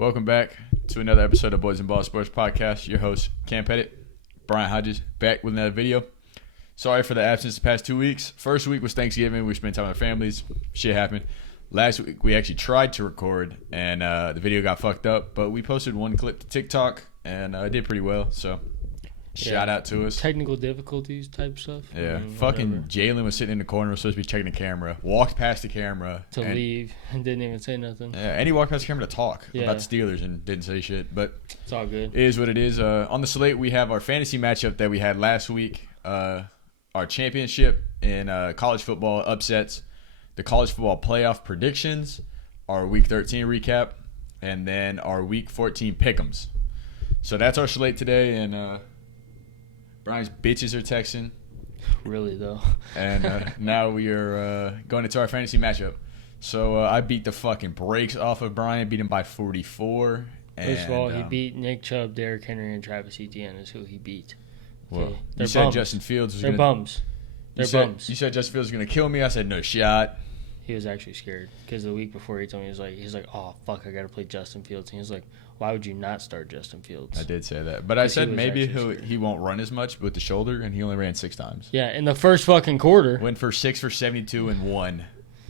Welcome back to another episode of Boys and Ball Sports Podcast. Your host, Cam Pettit, Brian Hodges, back with another video. Sorry for the absence the past 2 weeks. First week was Thanksgiving. We spent time with our families. Shit happened. Last week, we actually tried to record, and the video got fucked up. But we posted one clip to TikTok, and it did pretty well. So, shout out to us. Technical difficulties type stuff. Yeah. Fucking Jalen was sitting in the corner, was supposed to be checking the camera, walked past the camera. To leave, and didn't even say nothing. Yeah, and he walked past the camera to talk about the Steelers and didn't say shit. But it's all good. It is what it is. On the slate, we have our fantasy matchup that we had last week, our championship in college football upsets, the college football playoff predictions, our Week 13 recap, and then our Week 14 pick'ems. So that's our slate today, and Brian's bitches are texting. Really, though. And now we are going into our fantasy matchup. So I beat the fucking brakes off of Brian, beat him by 44. First of all, he beat Nick Chubb, Derrick Henry, and Travis Etienne is who he beat. Well, okay. You said Justin Fields was They're bums. They're bums. You said Justin Fields was going to kill me. I said, no shot. He was actually scared because the week before he told me, he's like, oh, fuck, I got to play Justin Fields. And he was like, why would you not start Justin Fields? I did say that. But I said maybe he won't run as much with the shoulder, and he only ran 6 times. Yeah, in the first fucking quarter. Went for 6 for 72 and 1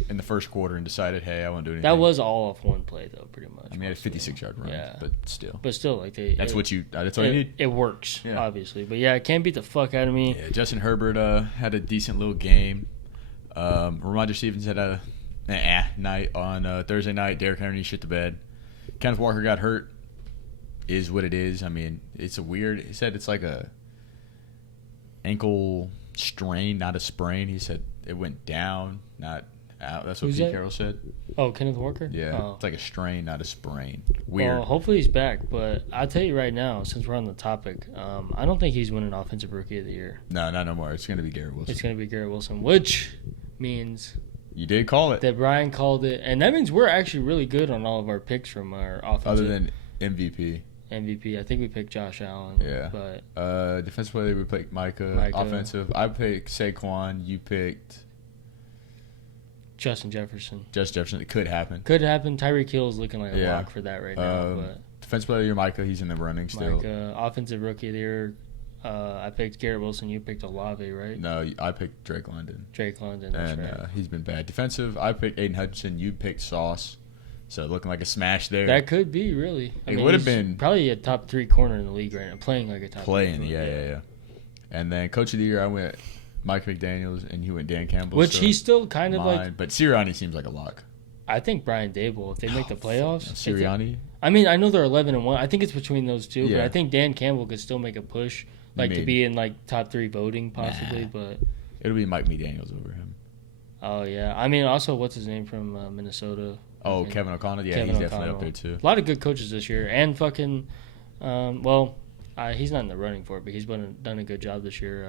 in the first quarter and decided, hey, I won't do anything. That was all off one play, though, pretty much. I mean, he had a 56-yard run, but still. But still, like that's all you need. It works, obviously. But, yeah, it can't beat the fuck out of me. Yeah, Justin Herbert had a decent little game. Ramondre Stevens had a night on Thursday night. Derrick Henry shit the bed. Kenneth Walker got hurt. Is what it is. I mean, it's a weird. He said it's like a ankle strain, not a sprain. He said it went down, not out. That's what Pete Carroll said. Oh, Kenneth Walker? Yeah, It's like a strain, not a sprain. Weird. Well, hopefully he's back, but I'll tell you right now, since we're on the topic, I don't think he's winning Offensive Rookie of the Year. No, not no more. It's going to be Garrett Wilson. It's going to be Garrett Wilson, which means... You did call it. That Brian called it, and that means we're actually really good on all of our picks from our offensive. Other than MVP. I think we picked Josh Allen. Yeah. But defensive player, we picked Micah. Offensive, I picked Saquon. You picked Justin Jefferson. It could happen. Tyreek Hill is looking like a lock for that right now. But defensive player, you're Micah. He's in the running still. Micah, offensive rookie of the year. I picked Garrett Wilson. You picked Olave, right? No, I picked Drake London. That's right. He's been bad. Defensive, I picked Aiden Hutchinson. You picked Sauce. So looking like a smash there. That could be, really. It would have been probably a top 3 corner in the league right now, playing like a top 3 corner. Yeah. And then Coach of the Year, I went Mike McDaniels, and you went Dan Campbell. Which he's still kind of like. But Sirianni seems like a lock. I think Brian Dable, if they make the playoffs. Sirianni? I mean, I know they're 11-1. I think it's between those two, but I think Dan Campbell could still make a push, to be in like top 3 voting possibly. But it'll be Mike McDaniels over him. Oh yeah, I mean, also what's his name from Minnesota? Oh, Kevin O'Connell. Yeah, he's definitely up there too. A lot of good coaches this year, and fucking, he's not in the running for it, but he's done a good job this year.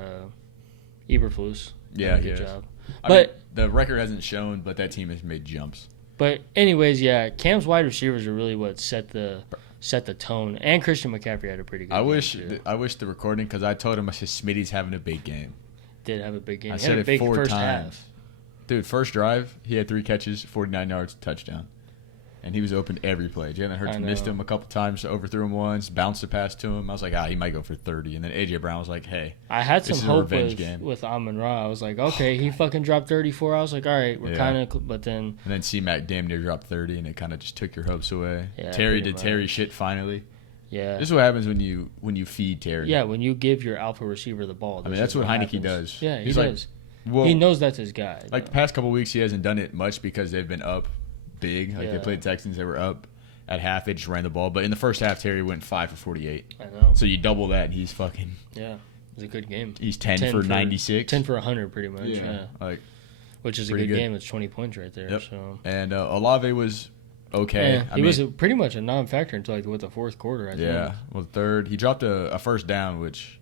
Eberflus. Yeah, good job. I mean, the record hasn't shown, but that team has made jumps. But anyways, yeah, Cam's wide receivers are really what set the tone, and Christian McCaffrey had a pretty good game. I wish the recording, because I told him I said Smitty's having a big game. Did have a big game. I said it 4 first times. Half. Dude, first drive, he had 3 catches, 49 yards, touchdown. And he was open every play. Jalen Hurts missed him a couple times, overthrew him once, bounced the pass to him. I was like, he might go for 30. And then A.J. Brown was like, hey, I had some hope with Amon-Ra. I was like, okay, he fucking dropped 34. I was like, all right, we're kind of, but then. And then C-Mac damn near dropped 30, and it kind of just took your hopes away. Yeah, Terry did Terry shit finally. Yeah. This is what happens when you feed Terry. Yeah, when you give your alpha receiver the ball. I mean, that's what Heineke does. Yeah, he does. Well, he knows that's his guy. Like the past couple of weeks, he hasn't done it much because they've been up big. Like they played Texans, they were up at half. They just ran the ball. But in the first half, Terry went 5 for 48. I know. So you double that, and he's fucking. Yeah, it was a good game. He's 10 for 96. 10 for 100, pretty much. Yeah. Which is a good game. It's 20 points right there. Yep. So. And Olave was okay. Yeah, he was pretty much a non-factor until the fourth quarter. I think. Yeah. Well, third, he dropped a first down, which.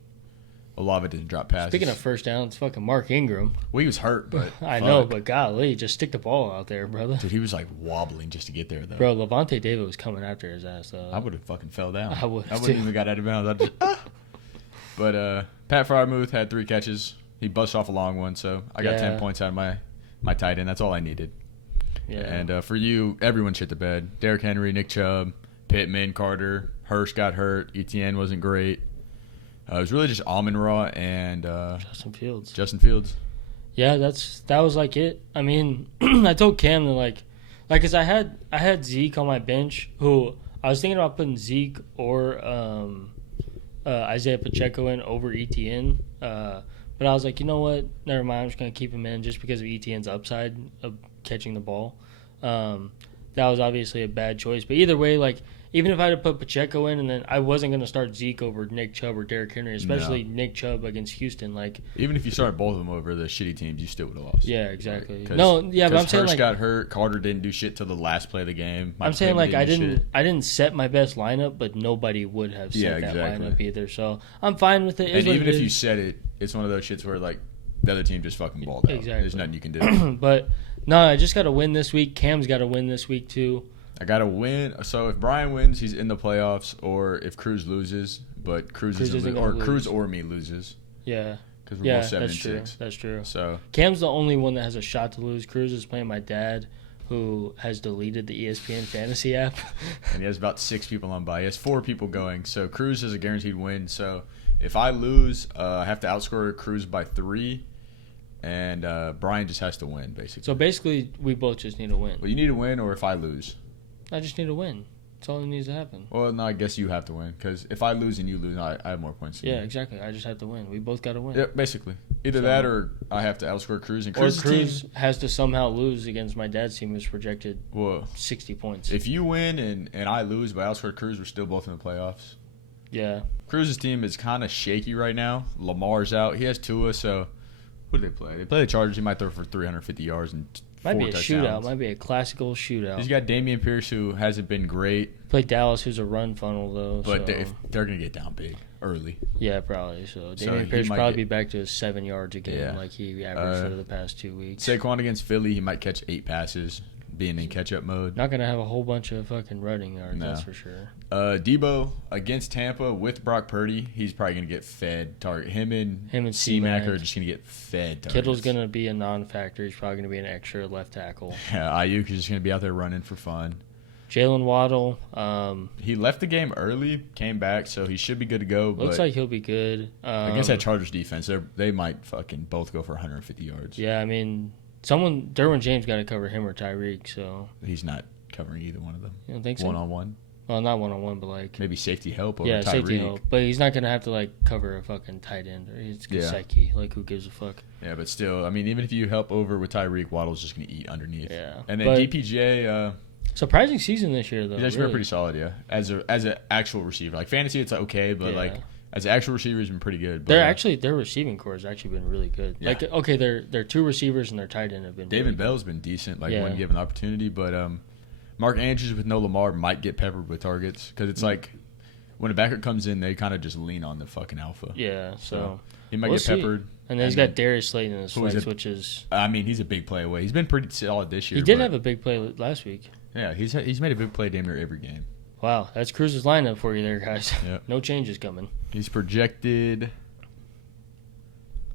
Olave didn't drop passes. Speaking of first down, it's fucking Mark Ingram. Well, he was hurt, but I know, but golly, just stick the ball out there, brother. Dude, he was like wobbling just to get there, though. Bro, Levante David was coming after his ass, though. I would have fucking fell down. I wouldn't even got out of bounds. But Pat Freiermuth had 3 catches. He busted off a long one, so I got 10 points out of my tight end. That's all I needed. Yeah. And for you, everyone shit the bed. Derrick Henry, Nick Chubb, Pittman, Carter, Hurst got hurt. Etienne wasn't great. It was really just Amon-Ra and Justin Fields. Yeah, that was like it. I mean, I told Cam to cause I had Zeke on my bench, who I was thinking about putting Zeke or Isaiah Pacheco in over Etienne. But I was like, you know what? Never mind. I'm just gonna keep him in just because of Etienne's upside of catching the ball. That was obviously a bad choice. But either way, like, even if I had to put Pacheco in, and then I wasn't going to start Zeke over Nick Chubb or Derrick Henry, especially Nick Chubb against Houston. Like, even if you started both of them over the shitty teams, you still would have lost. Yeah, exactly. Right? But I'm saying, Hurst like, got hurt. Carter didn't do shit till the last play of the game. I'm saying, like, I didn't set my best lineup, but nobody would have set that lineup either. So I'm fine with it. And even if you set it, it's one of those shits where, like, the other team just fucking balled out. Exactly. There's nothing you can do. But no, I just got to win this week. Cam's got to win this week too. I got to win. So if Brian wins, he's in the playoffs, or if Cruz loses, but Cruz or me loses. Yeah. Because we're both 7-6. True. That's true. So Cam's the only one that has a shot to lose. Cruz is playing my dad, who has deleted the ESPN fantasy app. And he has about 6 people on bye. He has 4 people going. So Cruz is a guaranteed win. So if I lose, I have to outscore Cruz by 3. And Brian just has to win, basically. So basically, we both just need to win. Well, you need to win, or if I lose. I just need to win. That's all that needs to happen. Well, no, I guess you have to win. Because if I lose and you lose, I have more points. Yeah, exactly. I just have to win. We both got to win. Yeah, basically. Either that or I have to outscore Cruz. And Cruz has to somehow lose against my dad's team, who's projected 60 points. If you win and I lose but I outscore Cruz, we're still both in the playoffs. Yeah. Cruz's team is kind of shaky right now. Lamar's out. He has Tua, so who do they play? They play the Chargers. He might throw for 350 yards and 4 touchdowns. Might be a shootout. Might be a classical shootout. He's got Dameon Pierce, who hasn't been great. Play Dallas, who's a run funnel, though. But they're going to get down big early. Yeah, probably. So Dameon Pierce probably be back to his 7 yards again, like he averaged over the past 2 weeks. Saquon against Philly, he might catch 8 passes, being in catch-up mode. Not going to have a whole bunch of fucking running yards, that's for sure. Debo against Tampa with Brock Purdy, he's probably going to get fed target. Him and C-Mac are just going to get fed targets. Kittle's going to be a non-factor. He's probably going to be an extra left tackle. Yeah, Ayuk is just going to be out there running for fun. Jalen Waddle. He left the game early, came back, so he should be good to go. Looks like he'll be good. Against that Chargers defense, they might fucking both go for 150 yards. Yeah, I mean, Derwin James got to cover him or Tyreek, so. He's not covering either one of them. You don't think so? One-on-one? Well, not one-on-one, but like. Maybe safety help over Tyreek. Yeah, safety help. But he's not going to have to, like, cover a fucking tight end. Or it's Gesicki. Like, who gives a fuck? Yeah, but still, I mean, even if you help over with Tyreek, Waddle's just going to eat underneath. Yeah. And then DPJ. Surprising season this year, though. He's actually been pretty solid, yeah. As an actual receiver. Like, fantasy, it's okay, but, like, as an actual receiver, he's been pretty good. But, their receiving core has actually been really good. Yeah. Like, okay, their 2 receivers and their tight end have been David Bell's been decent, like, when given the opportunity. But Mark Andrews with no Lamar might get peppered with targets. Because it's like, when a backup comes in, they kind of just lean on the fucking alpha. Yeah, so he might get peppered. And then he's got Darius Slayton in his flex, which is... I mean, he's a big play away. He's been pretty solid this year. He did have a big play last week. Yeah, he's made a big play damn near every game. Wow, that's Cruz's lineup for you there, guys. Yep. No changes coming. He's projected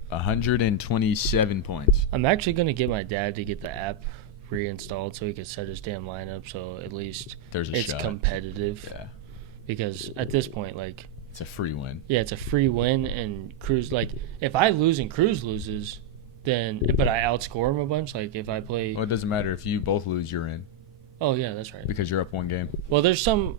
127 points. I'm actually going to get my dad to get the app reinstalled so he can set his damn lineup so at least it's competitive. Yeah. Because at this point, like... It's a free win. Yeah, it's a free win, and Cruz, like, if I lose and Cruz loses, but I outscore him a bunch, like, if I play... Well, it doesn't matter. If you both lose, you're in. Oh, yeah, that's right. Because you're up 1 game. Well, there's some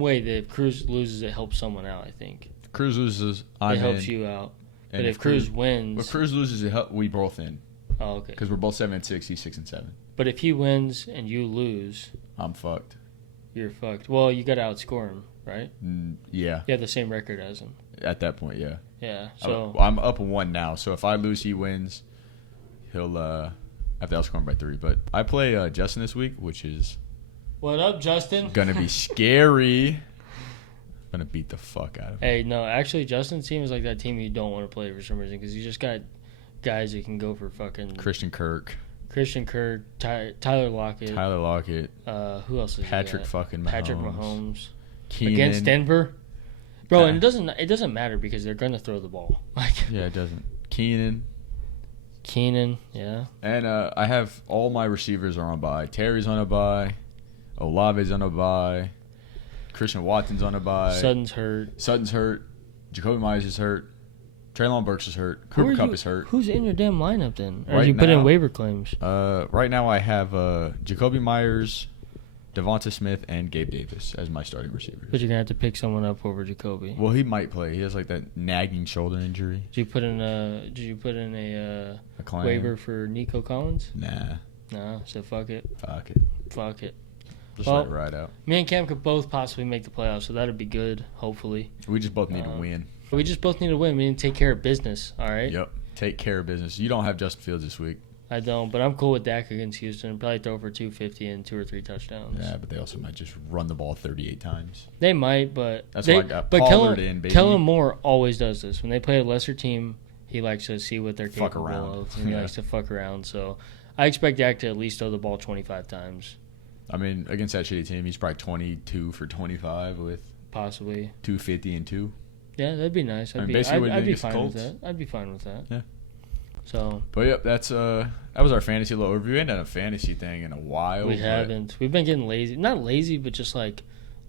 way that if Cruz loses, it helps someone out, I think. If Cruz loses, it helps you out. And but if Cruz wins... If Cruz loses, we both in. Oh, okay. Because we're both 7-6, he's 6-7. But if he wins and you lose... I'm fucked. You're fucked. Well, you got to outscore him, right? Yeah. You have the same record as him. At that point, yeah. Yeah, so... I'm up 1 now, so if I lose, he wins. He'll have to outscore him by 3. But I play Justin this week, which is... What up, Justin? Gonna be scary. Gonna beat the fuck out of him. Hey, no, actually, Justin's team is like that team you don't want to play for some reason because you just got guys that can go for fucking... Christian Kirk, Tyler Lockett. Who else is Patrick fucking Mahomes. Patrick Mahomes. Keenan. Against Denver. Bro, and it doesn't matter because they're going to throw the ball. Yeah, it doesn't. Keenan, yeah. And I have all my receivers are on bye. Terry's on a bye. Olave's on a bye. Christian Watson's on a bye. Sutton's hurt. Jacoby Myers is hurt. Treylon Burks is hurt. Cooper Kupp is hurt. Who's in your damn lineup then? Or Right you put in now- waiver claims? Right now I have Jacoby Myers, Devonta Smith, and Gabe Davis as my starting receivers. But you're gonna have to pick someone up over Jacoby. Well, he might play. He has like that nagging shoulder injury. Did you put in a A claim. waiver for Nico Collins? Nah. No, so fuck it. Fuck it. Just Well, let it ride out. Me and Cam could both possibly make the playoffs, so that'd be good. Hopefully, We just both need to win. we just both need to win. We need to take care of business. All right. Yep. Take care of business. You don't have Justin Fields this week. I don't, but I'm cool with Dak against Houston. Probably throw for 250 and 2 or 3 touchdowns. Yeah, but they also might just run the ball 38 times. They might, but That's they, why I got but Pollard in, baby. Kellen Moore always does this. When they play a lesser team, he likes to see what they're Fuck capable around. of. And he Yeah. likes to fuck around. So I expect Dak to at least throw the ball 25 times, I mean, against that shitty team, he's probably 22 for 25 with possibly. 250 and 2. Yeah, that'd be nice. I mean, basically what he I'd did be against the fine with Colts. that. I'd be fine with that. Yeah. So But yep, that was our fantasy little overview. We ain't done a fantasy thing in a while. we but haven't. We've been getting lazy. Not lazy, but just like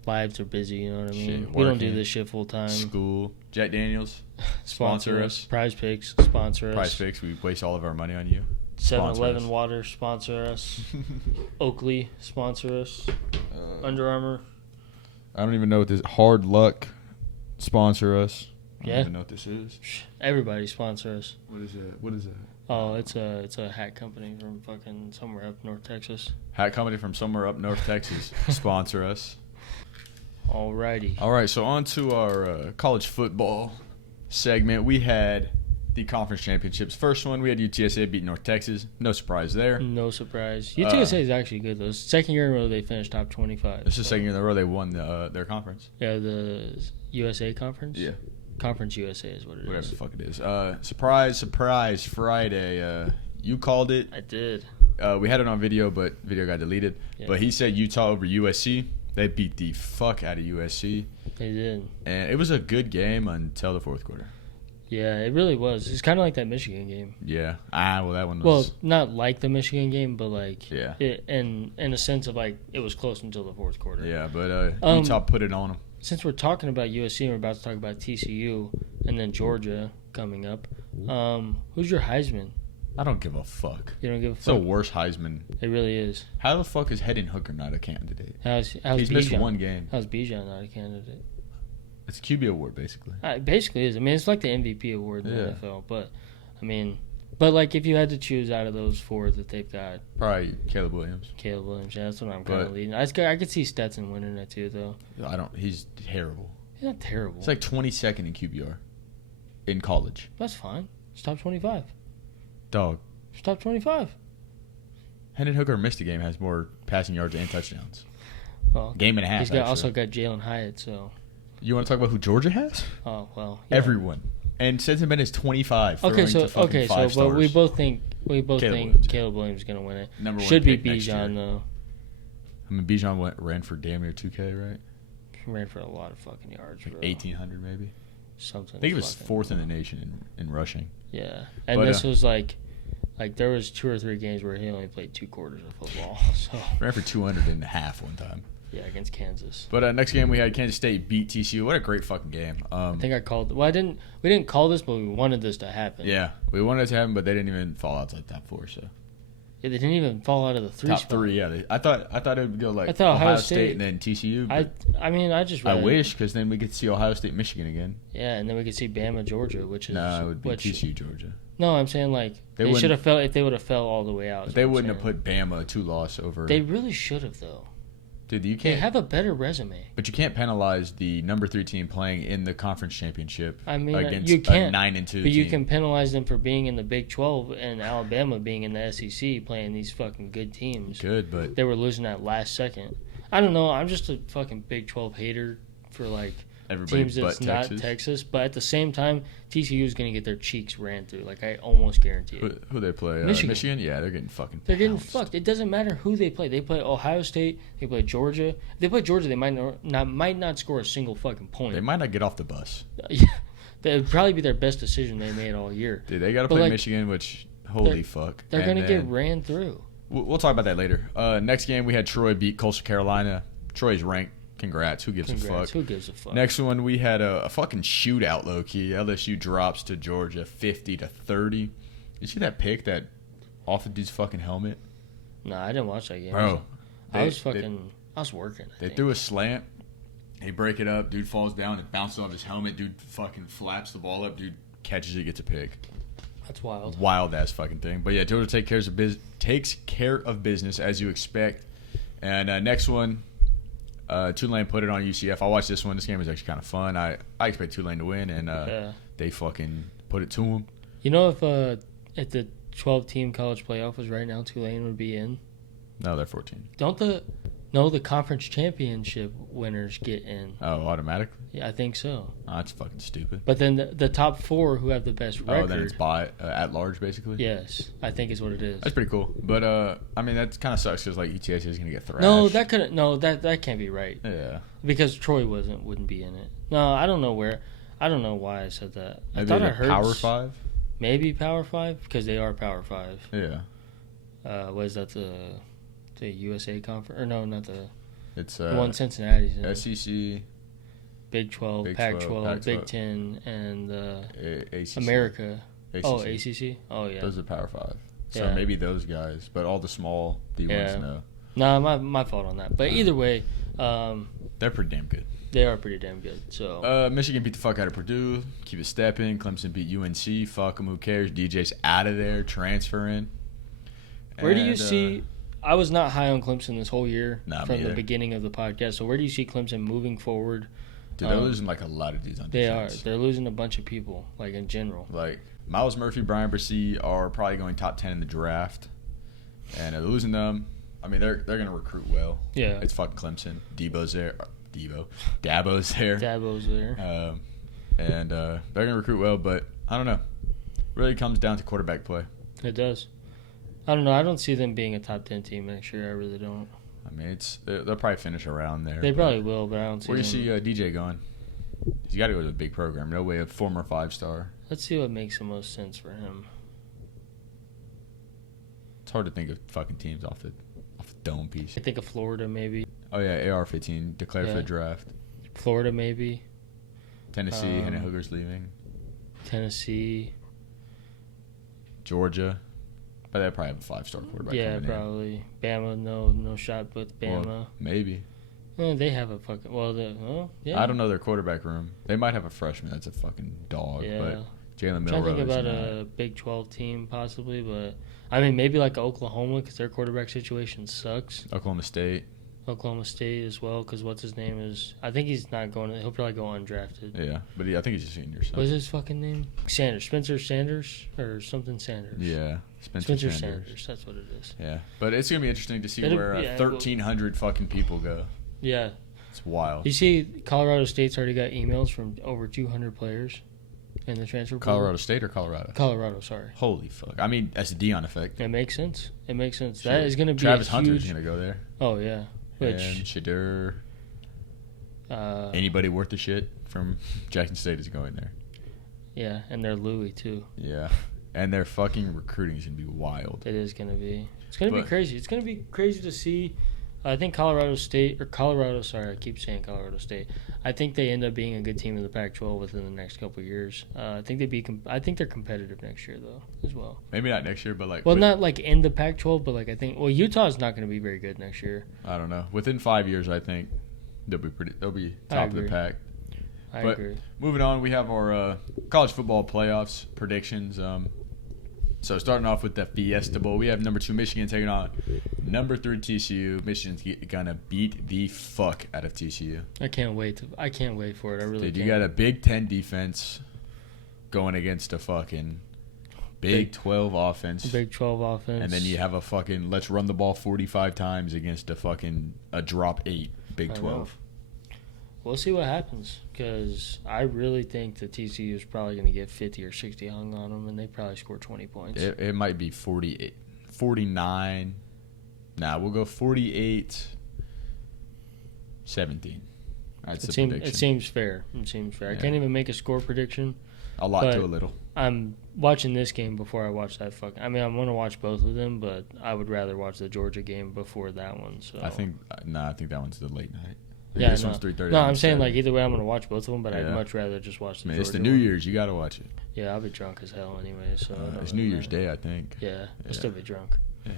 lives are busy. You know what I mean? Shit, We don't do working. this shit full time. School. Jack Daniels. Sponsor us. Prize Picks sponsor us. Price Fix. We waste all of our money on you. 7-Eleven Sponsor us. water sponsor us. Oakley sponsor us. Under Armour. I don't even know what this Hard Luck sponsor us. I Yeah. don't even know what this is. Everybody sponsor us. What is it? What is it? Oh, it's a hat company from fucking somewhere up North Texas. Hat company from somewhere up North Texas sponsor us. Alrighty. All right, so on to our college football segment. We had the conference championships. First one, we had UTSA beat North Texas. No surprise there. No surprise. UTSA is actually good though. Second year in a row they finished top 25. This is the second year in a row they won their conference. Yeah, the USA conference. Yeah. Conference USA is what it is. Whatever the fuck it is. Surprise Friday. You called it. I did. We had it on video, but video got deleted. Yeah. But he said Utah over USC. They beat the fuck out of USC. They did. And it was a good game until the fourth quarter. Yeah, it really was. It's kind of like that Michigan game. Yeah. Well, that one was... Well, not like the Michigan game, but like Yeah. in a sense of like it was close until the fourth quarter. Yeah, but Utah put it on them. Since we're talking about USC and we're about to talk about TCU and then Georgia coming up, who's your Heisman? I don't give a fuck. You don't give a It's the fuck. worst Heisman. It really is. How the fuck is Hendon Hooker not a candidate? How's He's missed Bijan? one game. How's Bijan not a candidate? It's a QB award, basically. It basically is. I mean, it's like the MVP award in the Yeah. NFL. But I mean, like if you had to choose out of those 4 that they've got, Probably Caleb Williams. Caleb Williams. Yeah, that's what I'm kind But- of leading. I could see Stetson winning it too, though. He's terrible. He's not terrible. It's like 22nd in QBR in college. That's fine. It's top 25. Dog. It's top 25. Hendon Hooker missed a game, has more passing yards and touchdowns. Well, Game and a half, he's also actually. got Jalen Hyatt. So, You want to talk about who Georgia has? oh well. Yeah. Everyone. And Stetson Bennett is 25. Okay, throwing so to fucking 5 but we stars. both think Caleb Caleb Williams, yeah. Williams is gonna win it. Number one Should be pick next year. Bijan though. I mean, Bijan ran for damn near 2K, right? He ran for a lot of fucking yards, bro. 1,800 maybe. Something. I think he was fucking- fourth in the nation in rushing. Yeah, and But, this was like there was 2 or 3 games where he only played 2 quarters of football. So Ran for 200 and a half one time. yeah, against Kansas. But next game we had Kansas State beat TCU. What a great fucking game. I think I called. Well, we didn't call this, but we wanted this to happen. Yeah, we wanted it to happen, but they didn't even fall outside top 4. So Yeah, they didn't even fall out of the 3 top spot. 3, yeah. I thought it would go like I thought Ohio Ohio State State- and then TCU. I But just I read it. wish, because then we could see Ohio State, Michigan again. Yeah, and then we could see Bama, Georgia, which is No, it would be TCU, Georgia. No, I'm saying like They they wouldn't- should have fell if they would have fell all the way out. But is they what I'm wouldn't have saying. put Bama 2-loss over. They really should have though. Dude, you They can't. have a better resume. But you can't penalize the number 3 team playing in the conference championship. I mean, against you can't. a 9-2 But you team. can penalize them for being in the Big 12 and Alabama being in the SEC playing these fucking good teams. Good, but They were losing at last second. I don't know. I'm just a fucking Big 12 hater for like everybody teams but that's not Texas. Texas. But at the same time, TCU is going to get their cheeks ran through. Like I almost guarantee it. Who they play? Michigan. Yeah, they're getting fucking. They're getting pounced. fucked. It doesn't matter who they play. They play Ohio State. They play Georgia. If they play Georgia, they might not score a single fucking point. They might not get off the bus. Yeah, that would probably be their best decision they made all year. Dude, they got to But, play like, Michigan, which holy fuck. They're And gonna get then- ran through. We'll talk about that later. Next game we had Troy beat Coastal Carolina. Troy's ranked Congrats. Who gives a fuck? Who gives a fuck? Next one, we had a fucking shootout, low key. LSU drops to Georgia 50-30. You see that pick that off the dude's fucking helmet? Nah, I didn't watch that game. Bro. I was working. They threw a slant. They break it up. Dude falls down. It bounces off his helmet. Dude fucking flaps the ball up. Dude catches it, gets a pick. That's wild. Wild ass fucking thing. But yeah, Georgia takes care of business as you expect. And next one, Tulane put it on UCF. I watched this one. This game was actually kind of fun. I expect Tulane to win, and they fucking put it to them. You know, if the 12-team college playoff was right now, Tulane would be in. No, they're 14. The conference championship winners get in. Oh, automatically? Yeah, I think so. Oh, that's fucking stupid. But then the top 4 who have the best record. Oh, then it's by at large, basically? Yes, I think is what it is. That's pretty cool. But, I mean, that kind of sucks because, like, UTSA is going to get thrashed. No, that can't be right. Yeah. Because Troy wouldn't be in it. No, I don't know why I said that. Maybe I thought I heard Power 5? Maybe Power 5 because they are Power 5. Yeah. Was that the USA conference? Or no, not the. It's the one Cincinnati's in. SEC, Big 12, Pac-12, Big 10, and ACC. America. ACC. Oh, ACC? Oh, yeah. Those are Power 5. So Yeah. maybe those guys, but all the small D1s, no. Nah, my fault on that. But either way, they're pretty damn good. they are pretty damn good. So Michigan beat the fuck out of Purdue. Keep it stepping. Clemson beat UNC. Fuck them. Who cares? DJ's out of there. Transferring. where do you see? I was not high on Clemson this whole year from the beginning of the podcast. So where do you see Clemson moving forward? Dude, they're losing like a lot of dudes on defense. They're losing a bunch of people, like in general. Like Miles Murphy, Brian Brissy are probably going top 10 in the draft, and they're losing them. I mean, they're going to recruit well. Yeah, it's fucking Clemson. Dabo's there. Dabo's there. And they're going to recruit well, but I don't know. Really comes down to quarterback play. It does. I don't know. I don't see them being a top 10 team next year. I really don't. I mean, they'll probably finish around there. They probably will, but I don't see. Where do you see DJ going? He's got to go to a big program. No way, a former 5-star. Let's see what makes the most sense for him. It's hard to think of fucking teams off the dome piece. I think of Florida maybe. Oh yeah, AR-15 declared for the draft. Florida maybe. Tennessee, Hendon Hooker's leaving. Tennessee. Georgia. But they probably have a 5-star quarterback. Yeah, probably. Bama, no shot with Bama. Well, maybe. They have a fucking yeah. I don't know their quarterback room. They might have a freshman that's a fucking dog. Yeah. But Jalen Milroe. I'm trying to think about a Big 12 team possibly, but I mean maybe like Oklahoma because their quarterback situation sucks. Oklahoma State as well because what's his name is I think he's not going. He'll probably go undrafted. Yeah, but I think he's a senior. So. What's his fucking name? Spencer Sanders or something Sanders. Yeah, Spencer Sanders. That's what it is. Yeah, but it's gonna be interesting to see where 1,300 fucking people go. Yeah, it's wild. You see, Colorado State's already got emails from over 200 players in the transfer portal. Colorado State or Colorado? Colorado, sorry. Holy fuck! I mean, that's the Deion effect. It makes sense. Sure. That is going to be Travis Hunter's going to go there. Oh yeah. And Shadur. Anybody worth the shit from Jackson State is going there. Yeah, and they're Louis too. Yeah, and their fucking recruiting is going to be wild. It is going to be. It's going to be crazy. It's going to be crazy to see. I think Colorado State. Sorry, I keep saying Colorado State. I think they end up being a good team in the Pac-12 within the next couple of years. I think they're competitive next year though, as well. Maybe not next year, but like. Well, not like in the Pac-12, but like I think. Well, Utah's not going to be very good next year. I don't know. Within 5 years, I think they'll be top of the pack. I agree. Moving on, we have our college football playoffs predictions. So starting off with the Fiesta Bowl, we have number 2 Michigan taking on number 3 TCU. Michigan's gonna beat the fuck out of TCU. I can't wait for it. I really. Dude, you got a Big 10 defense going against a fucking Big 12 offense. Big 12 offense. And then you have a fucking let's run the ball 45 times against a drop 8 Big 12. We'll see what happens because I really think the TCU is probably going to get 50 or 60 hung on them, and they probably score 20 points. It might be 49. Nah, we'll go 48-17. That's the prediction. It seems fair. Yeah. I can't even make a score prediction. A lot to a little. I'm watching this game before I watch that fucking. I mean, I'm going to watch both of them, but I would rather watch the Georgia game before that one. So I think that one's the late night. Yeah, this no. one's 3:30. No, on I'm saying Saturday. like either way, I'm gonna watch both of them, but I'd Yeah. much rather just watch the. Man, it's the Georgia New one. Year's. You gotta watch it. Yeah, I'll be drunk as hell anyway. So it don't It's really New Year's matter. Day, I think. Yeah, Yeah. I'll still be drunk. Yeah.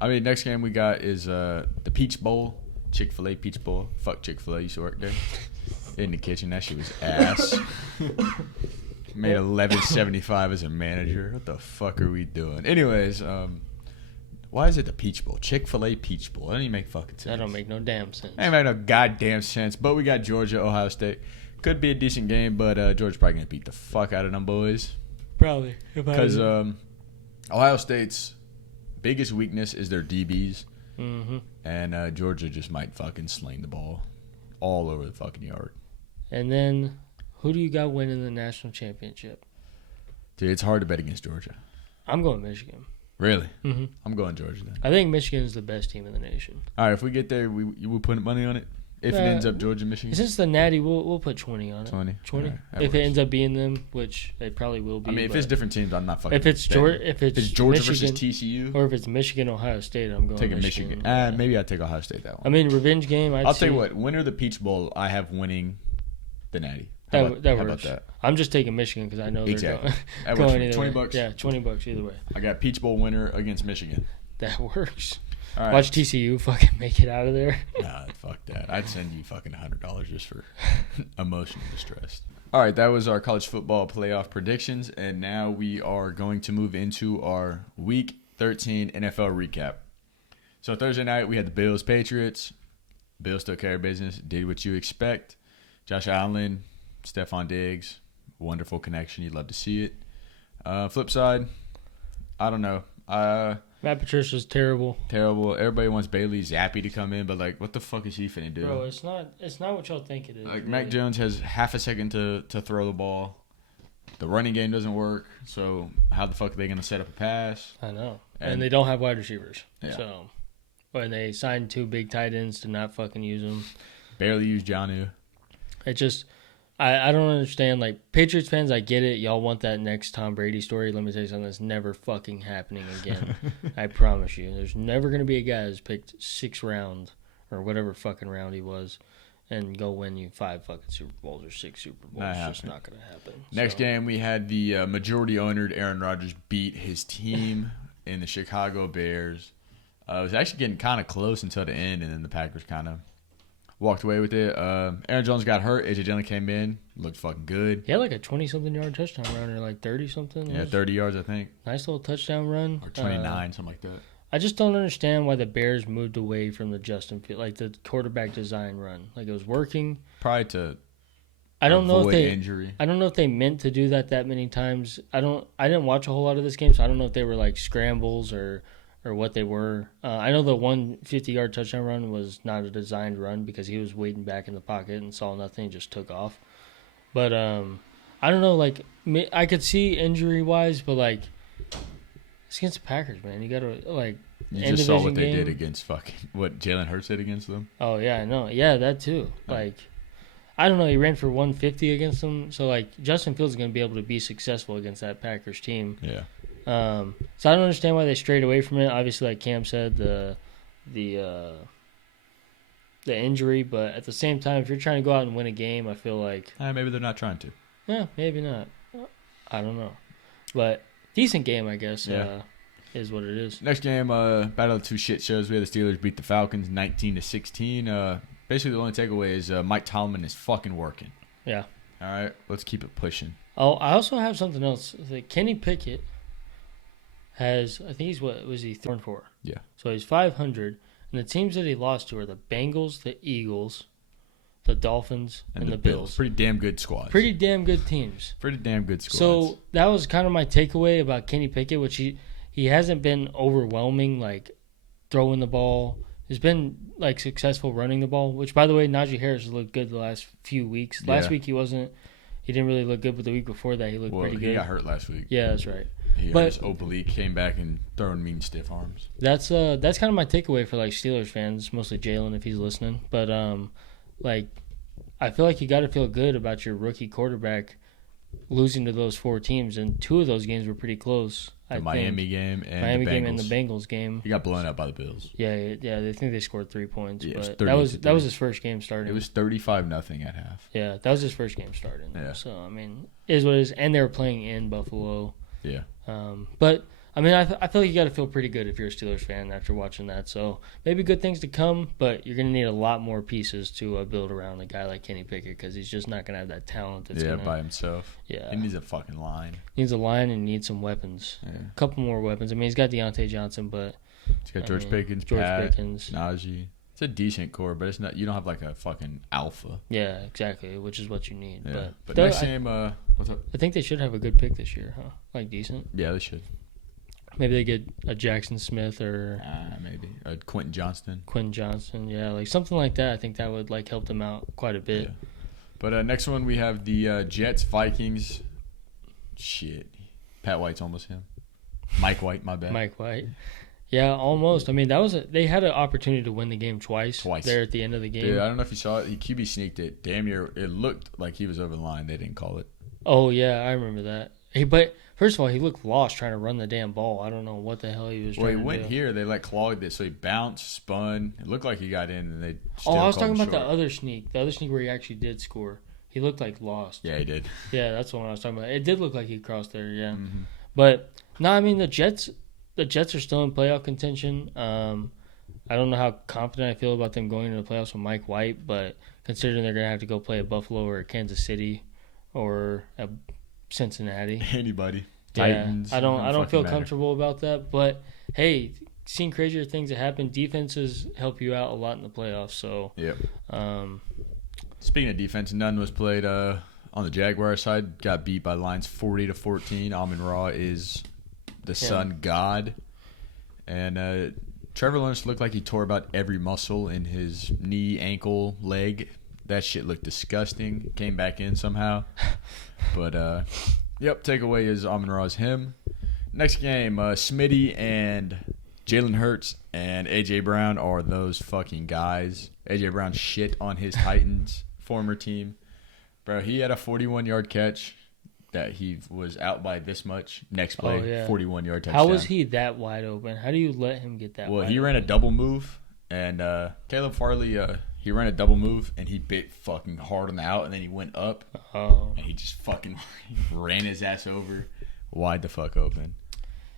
I mean, next game we got is the Peach Bowl. Chick-fil-A Peach Bowl. Fuck Chick-fil-A. Used to work there. In the kitchen. That shit was ass. Made $11.75 as a manager. What the fuck are we doing? Anyways, why is it the Peach Bowl? Chick-fil-A Peach Bowl. That doesn't even make fucking sense. That don't make no damn sense. That ain't make no goddamn sense. But we got Georgia, Ohio State. Could be a decent game, but Georgia's probably going to beat the fuck out of them boys. Probably. Because Ohio State's biggest weakness is their DBs. Mm-hmm. And Georgia just might fucking sling the ball all over the fucking yard. And then, who do you got winning the national championship? Dude, it's hard to bet against Georgia. I'm going Michigan. Really? Mm-hmm. I'm going Georgia then. I think Michigan is the best team in the nation. All right, if we get there, you will put money on it? If it ends up Georgia, Michigan? Since the Natty, we'll put 20 on it. 20? 20? Right, if it ends up being them, which it probably will be. I mean, if it's different teams, I'm not fucking if it's betting. Georgia, if it's Georgia Michigan, versus TCU, or if it's Michigan, Ohio State, I'm going taking Michigan. Michigan. Yeah. Maybe I'd take Ohio State that one. I mean, revenge game. I'll tell you what, winner of the Peach Bowl, I have winning the Natty. How That about works. that? I'm just taking Michigan because I know Exactly. they're That works going for me. either way. $20? Yeah, $20 either way. I got Peach Bowl winner against Michigan. That works. All right. Watch TCU fucking make it out of there. Nah, fuck that. I'd send you fucking $100 just for emotional distress. All right, that was our college football playoff predictions, and now we are going to move into our Week 13 NFL recap. So Thursday night, we had the Bills-Patriots. Bills took care of business, did what you expect. Josh Allen, Stephon Diggs, wonderful connection. You'd love to see it. Flip side, I don't know. Matt Patricia's terrible. Terrible. Everybody wants Bailey Zappi to come in, but like, what the fuck is he finna do? Bro, it's not what y'all think it is. Like really. Mac Jones has half a second to throw the ball. The running game doesn't work, so how the fuck are they gonna set up a pass? I know. And- And they don't have wide receivers. Yeah. So when they signed 2 big tight ends to not fucking use them. Barely use Jonnu. It just I don't understand. Like, Patriots fans, I get it. Y'all want that next Tom Brady story. Let me tell you something that's never fucking happening again. I promise you. There's never going to be a guy who's picked 6th round or whatever fucking round he was and go win you 5 fucking Super Bowls or 6 Super Bowls. Not It's just happening. not going to happen. Next So, game, we had the majority-ownered Aaron Rodgers beat his team in the Chicago Bears. It was actually getting kind of close until the end, and then the Packers kind of walked away with it. Aaron Jones got hurt. AJ Dillon came in, looked fucking good. He had like a 20-something yard touchdown run or like 30-something. Yeah, 30 yards, I think, Nice little touchdown run. or 29, something like that. I just don't understand why the Bears moved away from the Justin Field, like the quarterback design run. Like, it was working. Probably to I don't know if avoid they injury. I don't know if they meant to do that many times. I didn't watch a whole lot of this game, so I don't know if they were like scrambles or what they were. I know the 150-yard touchdown run was not a designed run because he was waiting back in the pocket and saw nothing and just took off. But I don't know. Like, I could see injury-wise, but like, it's against the Packers, man. You got to like. You just saw what in-division they did game. against fucking what Jalen Hurts did against them. Oh yeah, I know. Yeah, that too. Like, I don't know. He ran for 150 against them, so like Justin Fields is going to be able to be successful against that Packers team. Yeah. So I don't understand why they strayed away from it. Obviously, like Cam said, the injury, but at the same time, if you're trying to go out and win a game, I feel like Maybe they're not trying to. yeah, maybe not. I don't know, but decent game, I guess. Yeah. Is what it is. Next game, battle of 2 shit shows. We had the Steelers beat the Falcons 19-16. Basically, the only takeaway is Mike Tomlin is fucking working. Yeah. All right, let's keep it pushing. Oh, I also have something else. Like Kenny Pickett has, I think he's what was he 3-4? Yeah. So he's 500, and the teams that he lost to are the Bengals, the Eagles, the Dolphins, and the Bills. Pretty damn good squads. Pretty damn good teams. Pretty damn good squads. So that was kind of my takeaway about Kenny Pickett, which he hasn't been overwhelming, like throwing the ball. He's been like successful running the ball, which by the way, Najee Harris has looked good the last few weeks. Last Yeah. week he didn't really look good, but the week before that he looked pretty good. He got hurt last week. Yeah, that's right. He But- hurt his oblique, came back and throwing mean stiff arms. That's kind of my takeaway for like Steelers fans, mostly Jalen if he's listening. But like I feel like you got to feel good about your rookie quarterback losing to those 4 teams, and 2 of those games were pretty close. The Miami game and Miami the Bengals. game and the Bengals game. He got blown out by the Bills. Yeah. They think they scored 3 points, Yeah, but that was his first game starting. It was 35-0 at half. Yeah, that was his first game starting. Yeah. So I mean, it is what it is, and they were playing in Buffalo. Yeah. But I mean, I feel like you got to feel pretty good if you're a Steelers fan after watching that. So maybe good things to come, but you're gonna need a lot more pieces to build around a guy like Kenny Pickett because he's just not gonna have that talent. That's by himself. Yeah, he needs a fucking line. Needs a line and needs some weapons. Yeah. A couple more weapons. I mean, he's got Deontay Johnson, but he's got George Pickens, Najee. It's a decent core, but it's not. You don't have like a fucking alpha. Yeah, exactly, which is what you need. Yeah. But next game, what's up? I think they should have a good pick this year, huh? Like decent. Yeah, they should. Maybe they get a Jackson Smith or maybe a Quentin Johnston. Yeah, like something like that. I think that would like help them out quite a bit. Yeah. But next one we have the Jets Vikings. Shit, Pat White's almost him. Mike White, my bad. Mike White. Yeah, almost. I mean, they had an opportunity to win the game twice. There at the end of the game. Dude, I don't know if you saw it. He QB sneaked it. Damn near. It looked like he was over the line. They didn't call it. Oh yeah, I remember that. But first of all, he looked lost trying to run the damn ball. I don't know what the hell he was trying to do. Well, he went here. They clogged it, so he bounced, spun. It looked like he got in, and they still I was talking about short. the other sneak where he actually did score. He looked like lost. Yeah, he did. Yeah, that's the one I was talking about. It did look like he crossed there, yeah. Mm-hmm. But no, I mean the Jets are still in playoff contention. I don't know how confident I feel about them going into the playoffs with Mike White, but considering they're gonna have to go play at Buffalo or Kansas City or at Cincinnati. Anybody. Yeah, Titans. I don't feel comfortable about that. But hey, seen crazier things that happen. Defenses help you out a lot in the playoffs. So yep. Speaking of defense, none was played on the Jaguar side. Got beat by the Lions 40-14. Amon-Ra is the sun god. And Trevor Lawrence looked like he tore about every muscle in his knee, ankle, leg. That shit looked disgusting. Came back in somehow. But, takeaway is Amon-Ra's him. Next game, Smitty and Jalen Hurts and A.J. Brown are those fucking guys. A.J. Brown shit on his Titans former team. Bro, he had a 41-yard catch that he was out by this much. Next play, 41-yard touchdown. How was he that wide open? How do you let him get that wide open? Well, he ran a double move, and Caleb Farley, he ran a double move, and he bit fucking hard on the out, and then he went up, and he just fucking ran his ass over wide the fuck open.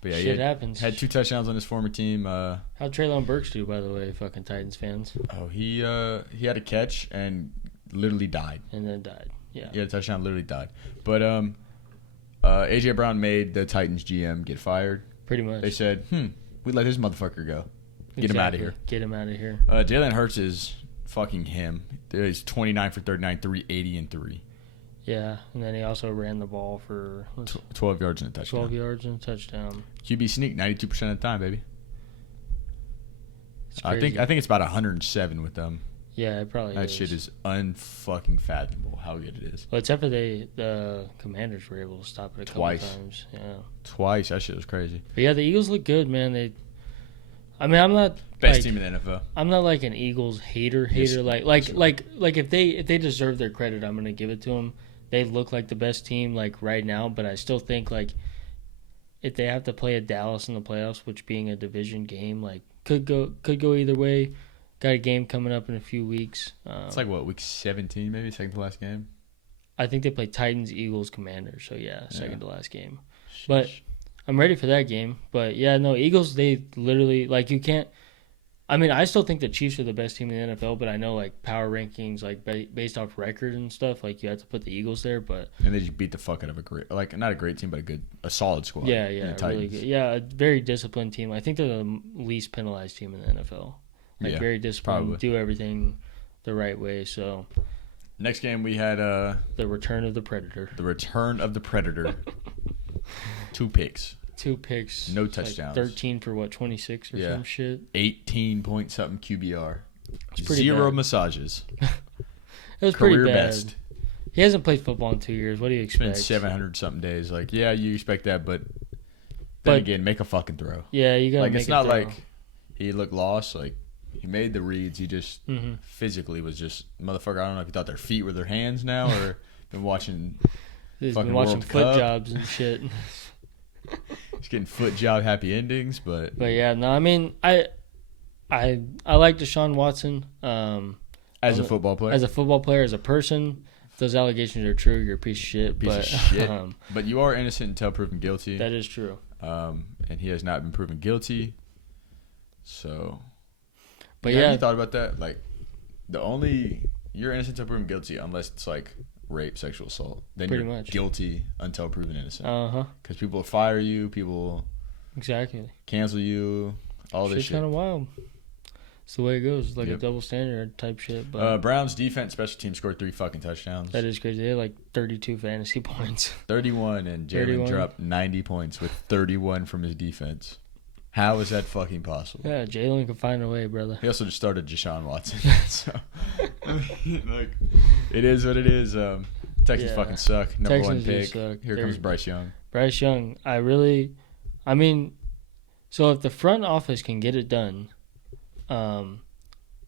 But yeah, shit happens. Had 2 touchdowns on his former team. How'd Treylon Burks do, by the way, fucking Titans fans? Oh, he had a catch and literally died. And then died, yeah. He had a touchdown, literally died. But A.J. Brown made the Titans GM get fired. Pretty much. They said, we let this motherfucker go. Get him out of here. Get him out of here. Jalen Hurts is fucking him. He's 29 for 39, 380 and 3. Yeah, and then he also ran the ball for 12 yards and a touchdown. 12 yards and a touchdown. QB sneak 92% of the time, baby. It's I crazy. think it's about 107 with them. Yeah, it probably that is. shit is unfucking fathomable how good it is. Well, except for the Commanders were able to stop it a couple times. Yeah. Twice. That shit was crazy. But yeah, the Eagles look good, man. I'm not best team in the NFL. I'm not like an Eagles hater. Yes, Like if they deserve their credit, I'm gonna give it to them. They look like the best team like right now, but I still think like if they have to play at Dallas in the playoffs, which being a division game, like could go either way. Got a game coming up in a few weeks. It's like what, week 17 maybe, second to last game. I think they play Titans, Eagles, Commanders. So yeah, second to last game. But I'm ready for that game. But yeah, no, Eagles, they literally like you can't. I mean, I still think the Chiefs are the best team in the NFL, but I know like power rankings, like based off record and stuff, like you have to put the Eagles there. But and they just beat the fuck out of a great, like not a great team, but a solid squad. Yeah, really good. Yeah, a very disciplined team. I think they're the least penalized team in the NFL. Like very disciplined, probably. Do everything the right way. So next game we had the return of the Predator. The return of the Predator. 2 picks. 2 picks. No touchdowns. Like 13 for what, 26 or some shit. 18 point something QBR. Pretty 0 bad. Massages. It was Career pretty bad. best. He hasn't played football in 2 years. What do you expect? It's been 700 something days. Like, yeah, you expect that, but then again, make a fucking throw. Yeah, you gotta like make it's not throw. like he looked lost. Like he made the reads. He just physically was just motherfucker. I don't know if he thought their feet were their hands now or been watching. He's fucking been watching World foot Cup. jobs and shit. He's getting foot job happy endings, but yeah, no, I mean, I like Deshaun Watson. as a football player, as a person, if those allegations are true, you're a piece of shit. But you are innocent until proven guilty. That is true. And he has not been proven guilty. So, but have you thought about that? Like, you're innocent until proven guilty unless it's like rape, sexual assault. Then pretty you're much guilty until proven innocent. Because people will fire you, people exactly cancel you, all this shit. Kind of wild. It's the way it goes. It's like a double standard type shit. But Browns defense, special team scored 3 fucking touchdowns. That is crazy. They had like 32 fantasy points. 31, and Jalen dropped 90 points with 31 from his defense. How is that fucking possible? Yeah, Jalen can find a way, brother. He also just started Deshaun Watson. So, like, it is what it is. Texans fucking suck. Number one pick. Here comes Bryce Young. Bryce Young. I mean, so if the front office can get it done,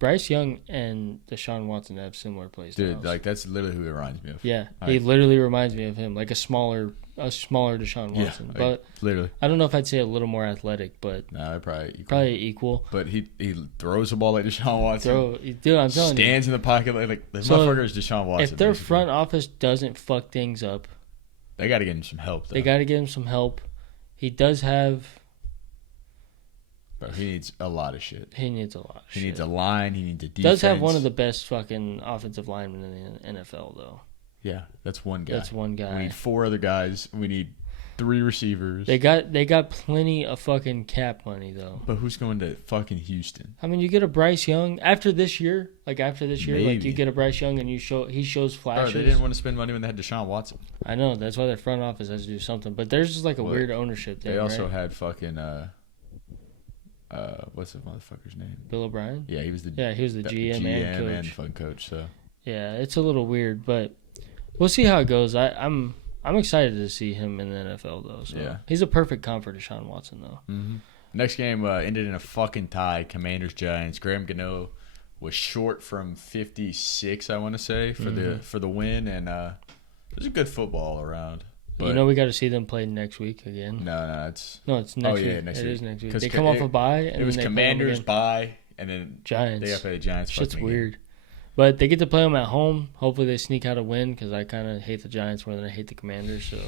Bryce Young and Deshaun Watson have similar plays. Dude, like, that's literally who it reminds me of. Yeah, he literally reminds me of him, like a smaller Deshaun Watson. Yeah, but literally, I don't know if I'd say a little more athletic, but no, probably equal. But he throws the ball like Deshaun Watson. Dude, I'm telling you, stands in the pocket like the motherfucker is Deshaun Watson. If their front office doesn't fuck things up, they got to get him some help. Though. They got to get him some help. He does have. But he needs a lot of shit. He needs a lot of shit. He needs a line. He needs a defense. Does have one of the best fucking offensive linemen in the NFL, though. Yeah, that's one guy. We need 4 other guys. We need 3 receivers. They got plenty of fucking cap money, though. But who's going to fucking Houston? I mean, you get a Bryce Young after this year. Maybe. Like you get a Bryce Young and he shows flashes. Bro, they didn't want to spend money when they had Deshaun Watson. I know. That's why their front office has to do something. But there's just like a weird ownership thing. They also had fucking what's the motherfucker's name? Bill O'Brien? Yeah, he was the GM and coach. And fun coach, so. Yeah, it's a little weird, but we'll see how it goes. I'm excited to see him in the NFL, though. So. Yeah. He's a perfect comp for Deshaun Watson, though. Mm-hmm. Next game ended in a fucking tie. Commanders-Giants. Graham Gano was short from 56, I want to say, for the win, and it was a good football all around. But we got to see them play next week again. No, it's next week. Next week. It is next week. They come off a bye. And it was Commanders bye, and then Giants. They got to play the Giants. Shit's weird. But they get to play them at home. Hopefully they sneak out a win because I kind of hate the Giants more than I hate the Commanders. So,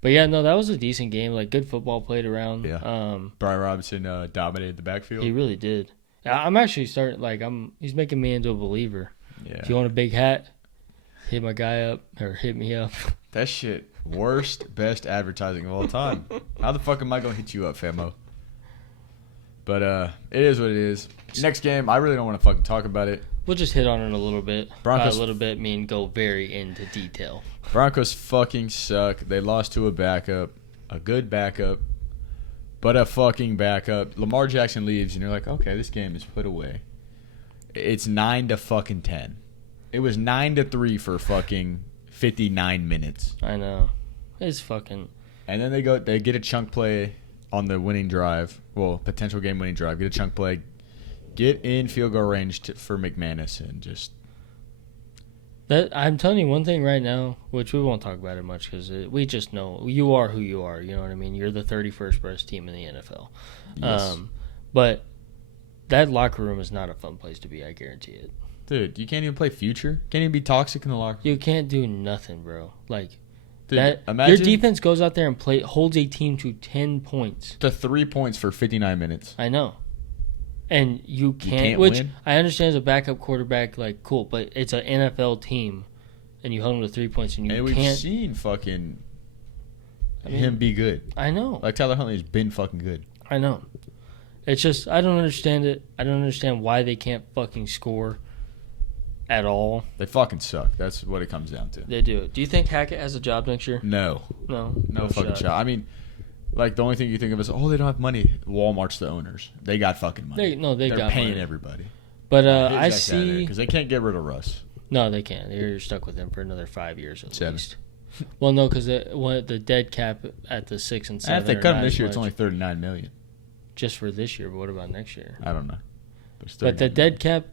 but yeah, no, that was a decent game. Like good football played around. Yeah. Brian Robinson dominated the backfield. He really did. I'm actually he's making me into a believer. Yeah. If you want a big hat, hit my guy up or hit me up. That shit, best advertising of all time. How the fuck am I gonna hit you up, famo? But it is what it is. Next game, I really don't want to fucking talk about it. We'll just hit on it a little bit. Broncos, a little bit mean go very into detail. Broncos fucking suck. They lost to a backup, a good backup, but a fucking backup. Lamar Jackson leaves, and you're like, okay, this game is put away. It's 9-10. It was 9-3 for fucking 59 minutes. I know. It's fucking. And then they get a chunk play on the winning drive. Well, potential game winning drive. Get a chunk play. Get in field goal range for McManus and just. I'm telling you one thing right now, which we won't talk about it much because we just know you are who you are. You know what I mean? You're the 31st best team in the NFL. Yes. But that locker room is not a fun place to be. I guarantee it. Dude, you can't even play future. Can't even be toxic in the locker room. You can't do nothing, bro. Like, dude, imagine your defense goes out there and holds a team to 10 points. To 3 points for 59 minutes. I know. And you can't which win? I understand as a backup quarterback, like, cool, but it's an NFL team, and you hold them to 3 points, and we've seen fucking him be good. I know. Like, Tyler Huntley's been fucking good. I know. It's just, I don't understand it. I don't understand why they can't fucking score at all. They fucking suck. That's what it comes down to. They do. Do you think Hackett has a job next year? No fucking shot. I mean, like, the only thing you think of is, they don't have money. Walmart's the owners. They got fucking money. They're paying money. Everybody. But I see because they can't get rid of Russ. No, they can't. They're stuck with him for another 5 years at 7. least. Well, no, because the dead cap at the 6 and 7. If they cut him this year, it's only $39 million. Just for this year, but what about next year? I don't know. But the dead cap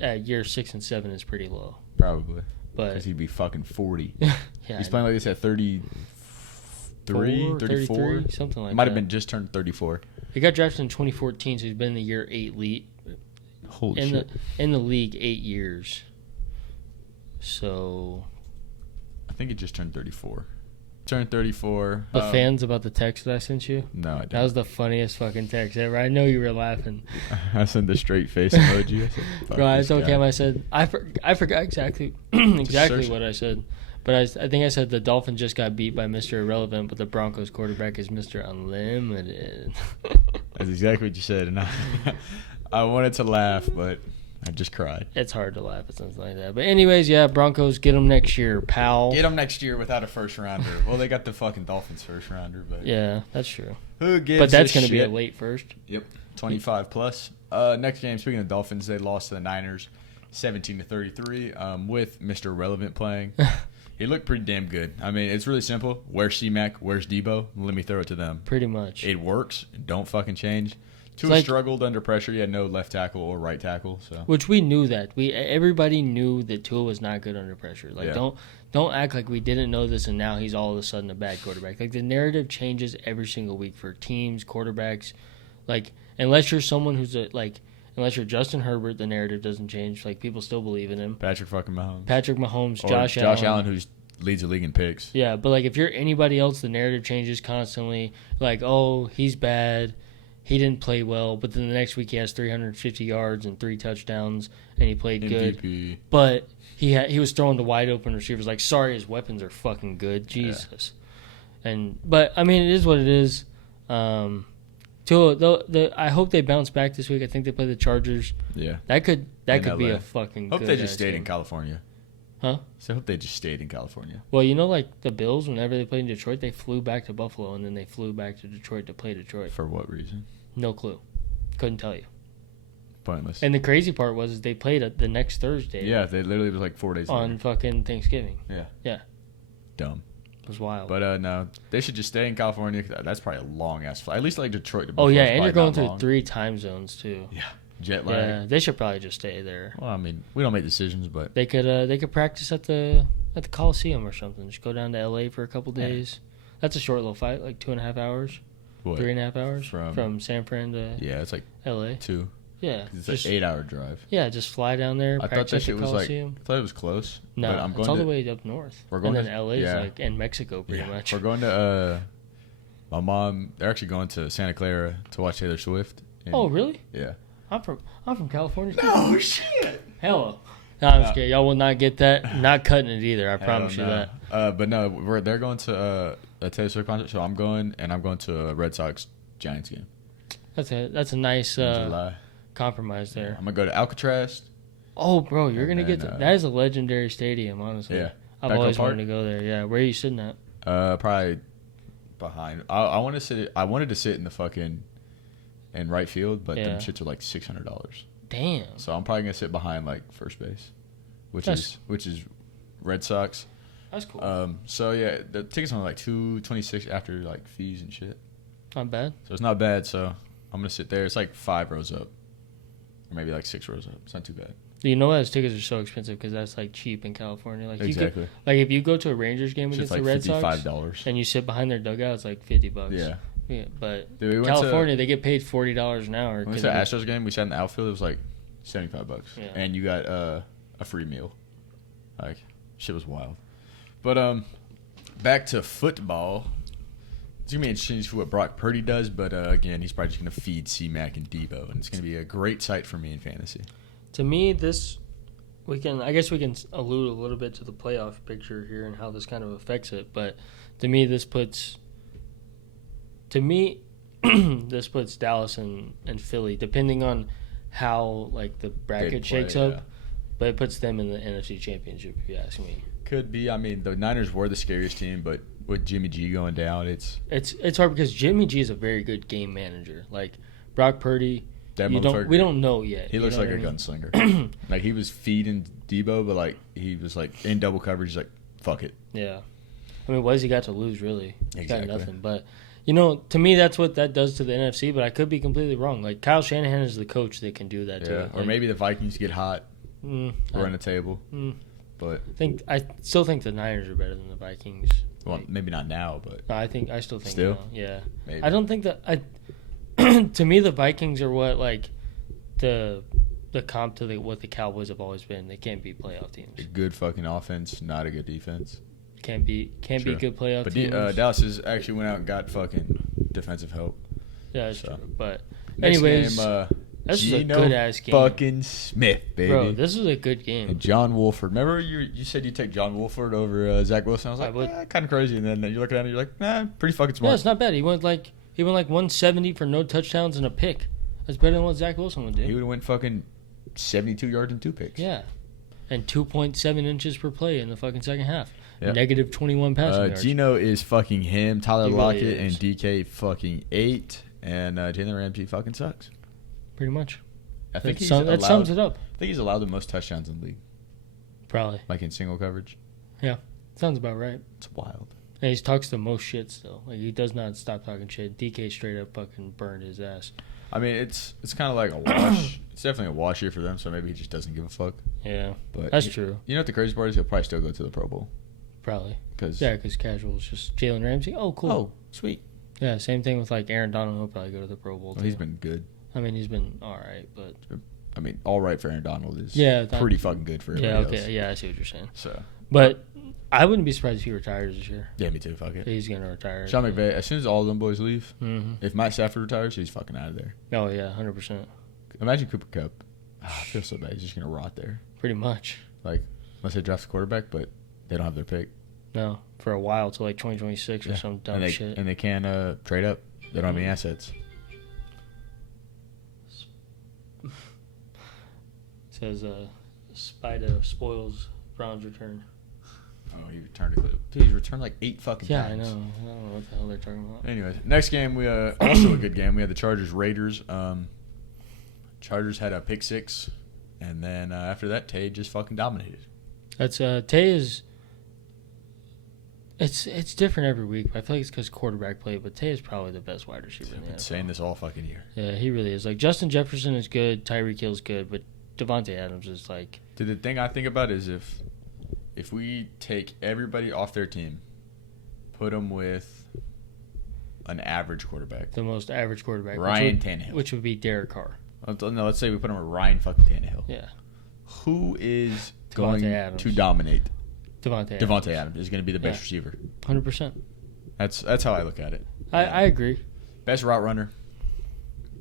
at year 6 and 7 is pretty low. Probably. But because he'd be fucking 40. Yeah, he's playing like this at 30. 33, 34. Something like that. Might have been just turned 34. He got drafted in 2014, so he's been in the year 8 league. Holy shit. In the league 8 years. So I think he just turned 34. Turned 34. The fans about the text that I sent you? No, I didn't. That was the funniest fucking text ever. I know you were laughing. I sent the straight face emoji. I said, Bro, I told Cam, I said, I forgot exactly what I said. But I think I said the Dolphins just got beat by Mr. Irrelevant, but the Broncos quarterback is Mr. Unlimited. That's exactly what you said. And I wanted to laugh, but I just cried. It's hard to laugh at something like that. But anyways, yeah, Broncos, get them next year, pal. Get them next year without a first rounder. Well, they got the fucking Dolphins first rounder, but yeah, that's true. Who gives? But that's going to be a late first. Yep, 25 plus. Next game. Speaking of Dolphins, they lost to the Niners, 17-33. With Mr. Relevant playing, he looked pretty damn good. I mean, it's really simple. Where's C-Mac? Where's Debo? Let me throw it to them. Pretty much. It works. Don't fucking change. Tua struggled under pressure. He had no left tackle or right tackle. So which we knew that. Everybody knew that Tua was not good under pressure. Like don't act like we didn't know this and now he's all of a sudden a bad quarterback. Like the narrative changes every single week for teams, quarterbacks. Like unless you're someone who's unless you're Justin Herbert, the narrative doesn't change. Like people still believe in him. Patrick Mahomes, or Josh Allen, who leads the league in picks. Yeah, but like if you're anybody else, the narrative changes constantly. Like, oh, he's bad. He didn't play well, but then the next week he has 350 yards and 3 touchdowns, and he played MVP. good. But he was throwing to wide open receivers. Like, sorry, his weapons are fucking good, Jesus. Yeah. But I mean, it is what it is. I hope they bounce back this week. I think they play the Chargers. Yeah, that could be a fucking. Hope good they just stayed in California. Huh? So I hope they just stayed in California. Well, like the Bills, whenever they played in Detroit, they flew back to Buffalo, and then they flew back to Detroit to play Detroit. For what reason? No clue. Couldn't tell you. Pointless. And the crazy part was they played it the next Thursday. Yeah, they literally was like 4 days on later. Fucking Thanksgiving. Yeah. Yeah. Dumb. It was wild. But no, they should just stay in California. That's probably a long ass flight. At least like Detroit to Buffalo. Oh yeah, and you're going through 3 time zones too. Yeah. Jet lag. Yeah, they should probably just stay there. Well, I mean, we don't make decisions, but they could practice at the Coliseum or something. Just go down to LA for a couple days. That's a short little flight, like 2.5 hours. What? 3.5 hours from San Fran to it's like LA. 2. Yeah, it's just an 8-hour drive. Yeah, just fly down there. I thought that shit was like. I thought it was close. No, but I'm going it's all the way up north. We're going and then LA is like in Mexico, pretty much. We're going to. My mom. They're actually going to Santa Clara to watch Taylor Swift. Oh really? Yeah. I'm from California. No shit. Hello. No, I'm just kidding. Y'all will not get that. Not cutting it either. I promise you that. But no, they're going to a Taylor Swift concert, so I'm going, and I'm going to a Red Sox Giants game. That's a nice compromise there. I'm gonna go to Alcatraz. Oh, bro, you're gonna get that is a legendary stadium, honestly. Yeah. I've always wanted to go there. Yeah. Where are you sitting at? Probably behind. I want to sit. I wanted to sit in the fucking in right field, but them shits are like $600. Damn. So I'm probably gonna sit behind like first base, which is Red Sox. That's cool. So yeah, the tickets are like $226 after like fees and shit. Not bad. So it's not bad. So I'm gonna sit there. It's like 5 rows up, or maybe like 6 rows up. It's not too bad. You know why those tickets are so expensive? Because that's like cheap in California. Like exactly. If you go to a Rangers game against the Red Sox, $55, and you sit behind their dugout, it's like $50. Yeah. Yeah, but dude, California, they get paid $40 an hour. When we went to Astros game, we sat in the outfield. It was like $75, and you got a free meal. Like shit was wild. But back to football. It's gonna be interesting to see what Brock Purdy does, but again, he's probably just gonna feed C-Mac and Debo, and it's gonna be a great sight for me in fantasy. To me, I guess we can allude a little bit to the playoff picture here and how this kind of affects it. But to me, this puts Dallas and Philly, depending on how like the bracket shakes up. But it puts them in the NFC Championship, if you ask me. Could be. I mean, the Niners were the scariest team, but with Jimmy G going down, it's hard because Jimmy G is a very good game manager. Like Brock Purdy, we don't know yet. He looks like a gunslinger. Like he was feeding Debo, but like he was like in double coverage. He's like, fuck it. Yeah. I mean, what has he got to lose, really? He's exactly. got nothing. But, to me, that's what that does to the NFC, but I could be completely wrong. Like, Kyle Shanahan is the coach that can do that, too. Or maybe the Vikings get hot, run the table. But I still think the Niners are better than the Vikings Well, maybe not now, but No, I still think still? now. Yeah. maybe. I don't think that to me the Vikings are what like the comp to what the Cowboys have always been. They can't beat playoff teams. A good fucking offense, not a good defense. Can't be True. good playoff But teams. Dallas has actually went out and got fucking defensive help. Yeah, that's So. true. But Next anyways, game, this is a Geno good ass game. fucking Smith, baby. Bro, this is a good And game. John Wolford. Remember you said you'd take John Wolford over Zach Wilson? I was I like, would. kind of crazy. And then you look at it and you're like, nah, pretty fucking Yeah, smart. it's not bad. He went like 170 for no touchdowns and a pick. That's better than what Zach Wilson would do. He would have went fucking 72 yards and 2 picks. Yeah. And 2.7 inches per play in the fucking second half. Yep. Negative 21 passing yards. Geno is fucking him. Tyler He really Lockett and is. DK fucking 8. And Jalen Ramsey fucking sucks. Pretty much. I think That sums it up. I think he's allowed the most touchdowns in the league, Probably. like in single coverage. Sounds about right. It's wild. And he talks the most shit still. Like, he does not stop talking shit. DK straight up fucking burned his ass. I mean, it's kind of like a wash. It's definitely a wash year for them, so maybe he just doesn't give a fuck. Yeah. But That's true. You know what the crazy part is? He'll probably still go to the Pro Bowl. Probably. Cause, Yeah, because casual is just Jalen Ramsey. Oh, cool. Oh, sweet. Yeah, same thing with like Aaron Donald. He'll probably go to the Pro Bowl. Well, he's too. been good. I mean, he's been all right, but I mean, all right for Aaron Donald is that- pretty fucking good for yeah, everybody okay, else. yeah, I see what you're saying. So, But I wouldn't be surprised if he retires this year. yeah, me too. Fuck it. He's gonna retire. Sean McVay, as soon as all of them boys leave, Mm-hmm. if Matt Stafford retires, he's fucking out of there. Oh yeah, 100%. Imagine Cooper Kupp. I feel so bad. He's just going to rot there. Pretty much. Like, unless they draft a quarterback, but they don't have their pick. No, for a while till like 2026 or some dumb shit. And they can't trade up. They don't have any assets. Says Spider spoils Brown's return. Oh, he returned it. Dude, he's returned like 8 fucking Yeah, I times. know. I don't know what the hell they're talking about. Anyways, next game, we also a good game. We had the Chargers-Raiders. Chargers had a pick 6. And then after that, Tay just fucking dominated. That's Tay is. It's different every week, but I feel like it's because quarterback play. But Tay is probably the best wide receiver in I've the been NFL. saying this all fucking year. Yeah, he really is. Like Justin Jefferson is good, Tyreek Hill's good, but Devontae Adams is like Dude, the thing I think about is if we take everybody off their team, put them with an average quarterback, the most average quarterback, Ryan Tannehill. which would be Derek Carr. No, let's say we put him with Ryan fucking Tannehill. Yeah, Who is Devontae going Adams. to dominate? Devontae Adams is going to be the best Yeah. receiver. 100%. That's how I look at it. I agree. Best route runner.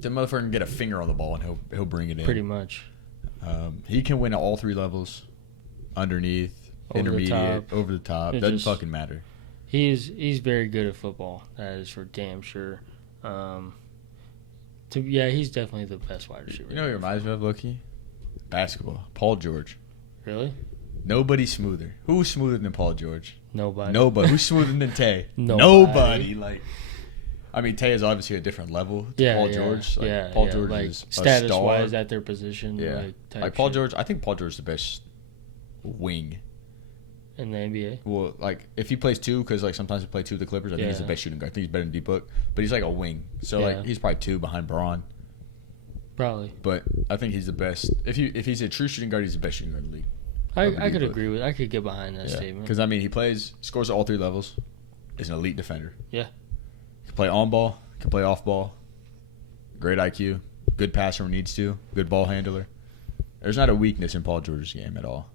The motherfucker can get a finger on the ball and he'll bring it in. Pretty much. He can win at all 3 levels, underneath, Over the intermediate, top. over the top. It Doesn't just- fucking matter. He's very good at football. That is for damn sure. He's definitely the best wide receiver. You know what he reminds me of, Loki? Basketball. Paul George. Really? Nobody's smoother. Who's smoother than Paul George? Nobody. Nobody. Who's smoother than Tay? Nobody. Like, I mean, Tay is obviously a different level to Yeah, Paul yeah, George. Like, yeah, Paul yeah. George like is a status star. wise at their position. Yeah. Type Like Paul shit. George, I think Paul George is the best wing. in the NBA. Well, like if he plays 2, because like sometimes he play 2 of the Clippers. I think he's the Yeah. best shooting guard. I think he's better than D-Book, but he's like a wing. So Yeah. like he's probably 2 behind Braun. Probably. But I think he's the best. If he's a true shooting guard, he's the best shooting guard in the league. I could agree with. I could get behind that Yeah. statement. Because I mean, he scores at all 3 levels. Is an elite defender. Yeah. Can play on ball. Can play off ball. Great IQ. Good passer when needs to. Good ball handler. There's not a weakness in Paul George's game at all.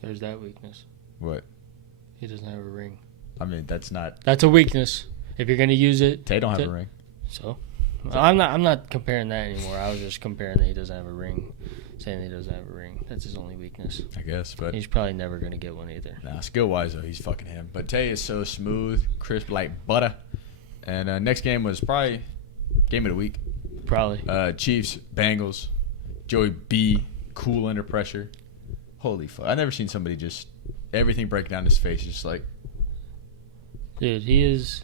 There's that weakness. What? He doesn't have a ring. I mean, that's not. That's a weakness. If you're gonna use it, Tay don't have a ring. so I'm not comparing that anymore. I was just comparing that he doesn't have a ring, saying that he doesn't have a ring. That's his only weakness. I guess, but He's probably never gonna get one either. nah, skill wise though, he's fucking him. But Tay is so smooth, crisp like butter. And next game was probably game of the week. Probably. Chiefs, Bengals, Joey B, cool under pressure. Holy fuck! I've never seen somebody just everything break down his face, just like Dude, he is.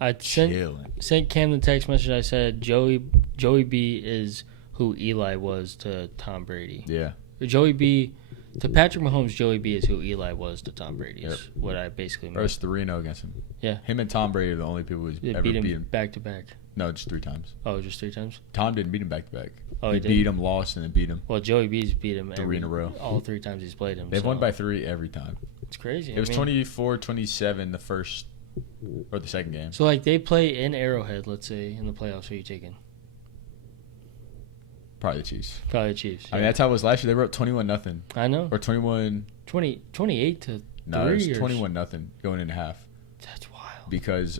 I chilling. sent Cam the text message. I said Joey B is who Eli was to Tom Brady. Yeah, Joey B to Patrick Mahomes. Joey B is who Eli was to Tom Brady. Is Yep. what I basically meant. First 3-0 against him. Yeah. Him and Tom Brady are the only people who's They ever beat beat him him. back to back. No, just 3 times. Oh, just 3 times. Tom didn't beat him back to back. Oh, he he beat didn't? him, lost, and then beat him. Well, Joey B's beat him 3 in a row. all 3 times he's played him. They've so. won by 3 every time. It's crazy. It was 24-27 the first or the second game. So, like, they play in Arrowhead, let's say, in the playoffs. Who are you taking? Probably the Chiefs. Probably the Chiefs. I mean, that's how it was last year. They were up 21-0. I know. Or 21. 28 to 3. No, it was 21-0 going into half. That's wild. Because,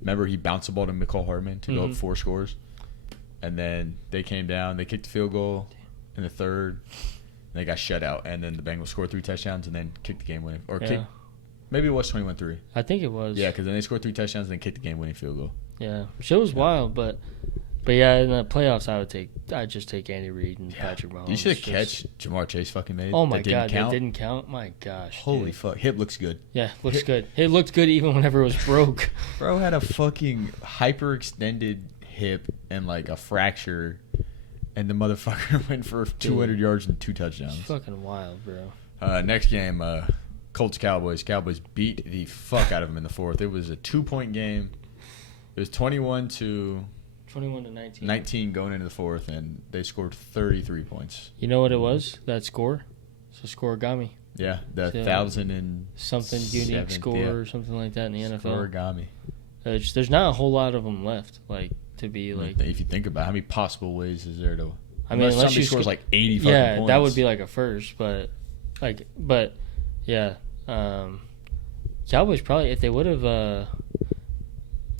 remember, he bounced the ball to Mecole Hardman to go up 4 scores. And then they came down. They kicked the field goal in the third. And they got shut out. And then the Bengals scored 3 touchdowns and then kicked the game winning. Or maybe it was 21-3. I think it was. Yeah, because then they scored 3 touchdowns and then kicked the game winning field goal. Yeah. Shit was wild, but yeah, in the playoffs, I'd just take Andy Reid and Patrick Mahomes. You should have catch Jamar Chase fucking made. Oh my god, that didn't count. My gosh. Holy fuck, hip looks good. Yeah, looks good. It looked good even whenever it was broke. Bro had a fucking hyperextended hip and like a fracture, and the motherfucker went for 200 yards and 2 touchdowns. It's fucking wild, bro. Next game, Colts Cowboys. Cowboys beat the fuck out of them in the fourth. It was a 2-point game. It was 21 to 19 going into the fourth, and they scored 33 points. You know what it was? That score? It's a scoregami. Yeah, the 1,000 and something unique score or something like that in the NFL. Scoregami. There's not a whole lot of them left, like to be like. If you think about it, how many possible ways is there to? I mean, unless you scores like 80 fucking points. Yeah, that would be like a first, but yeah. Cowboys probably, if they would have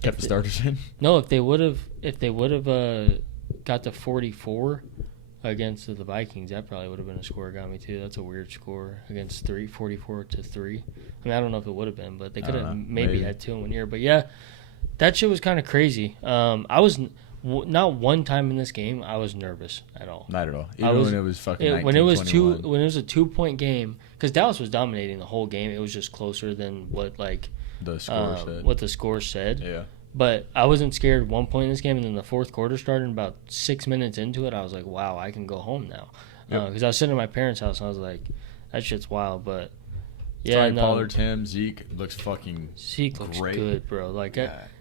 kept the starters in. No, if they would have got to 44 against the Vikings, that probably would have been a scoregami too. That's a weird score against 44 to 3. I mean, I don't know if it would have been, but they could have maybe had 2 in 1 year. But yeah, that shit was kind of crazy. I was not one time in this game I was nervous at all. Not at all. Even when it was fucking when it was a 2-point game, because Dallas was dominating the whole game. It was just closer than what the score said. What the score said. Yeah. But I wasn't scared at one point in this game, and then the fourth quarter started, and about 6 minutes into it, I was like, wow, I can go home now. Because I was sitting at my parents' house, and I was like, that shit's wild. But yeah, Pollard, Zeke looks fucking Zeke looks great. Good, bro. Like,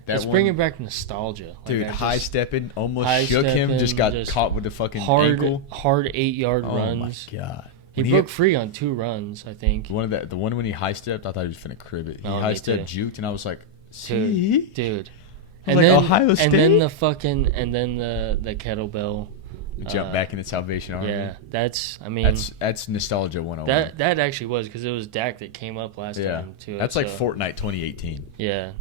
it's bringing back nostalgia. Like, dude, high-stepping, almost shook him, just got caught with the fucking ankle. Hard 8-yard runs. Oh, my God. He broke free on 2 runs, I think. The one when he high-stepped, I thought he was finna crib it. He high-stepped, juked, and I was like, Dude. And then Ohio State? And then the kettlebell. Jump back into Salvation Army. Yeah, that's nostalgia 101. That actually was, because it was Dak that came up last time too. That's like Fortnite 2018. Yeah,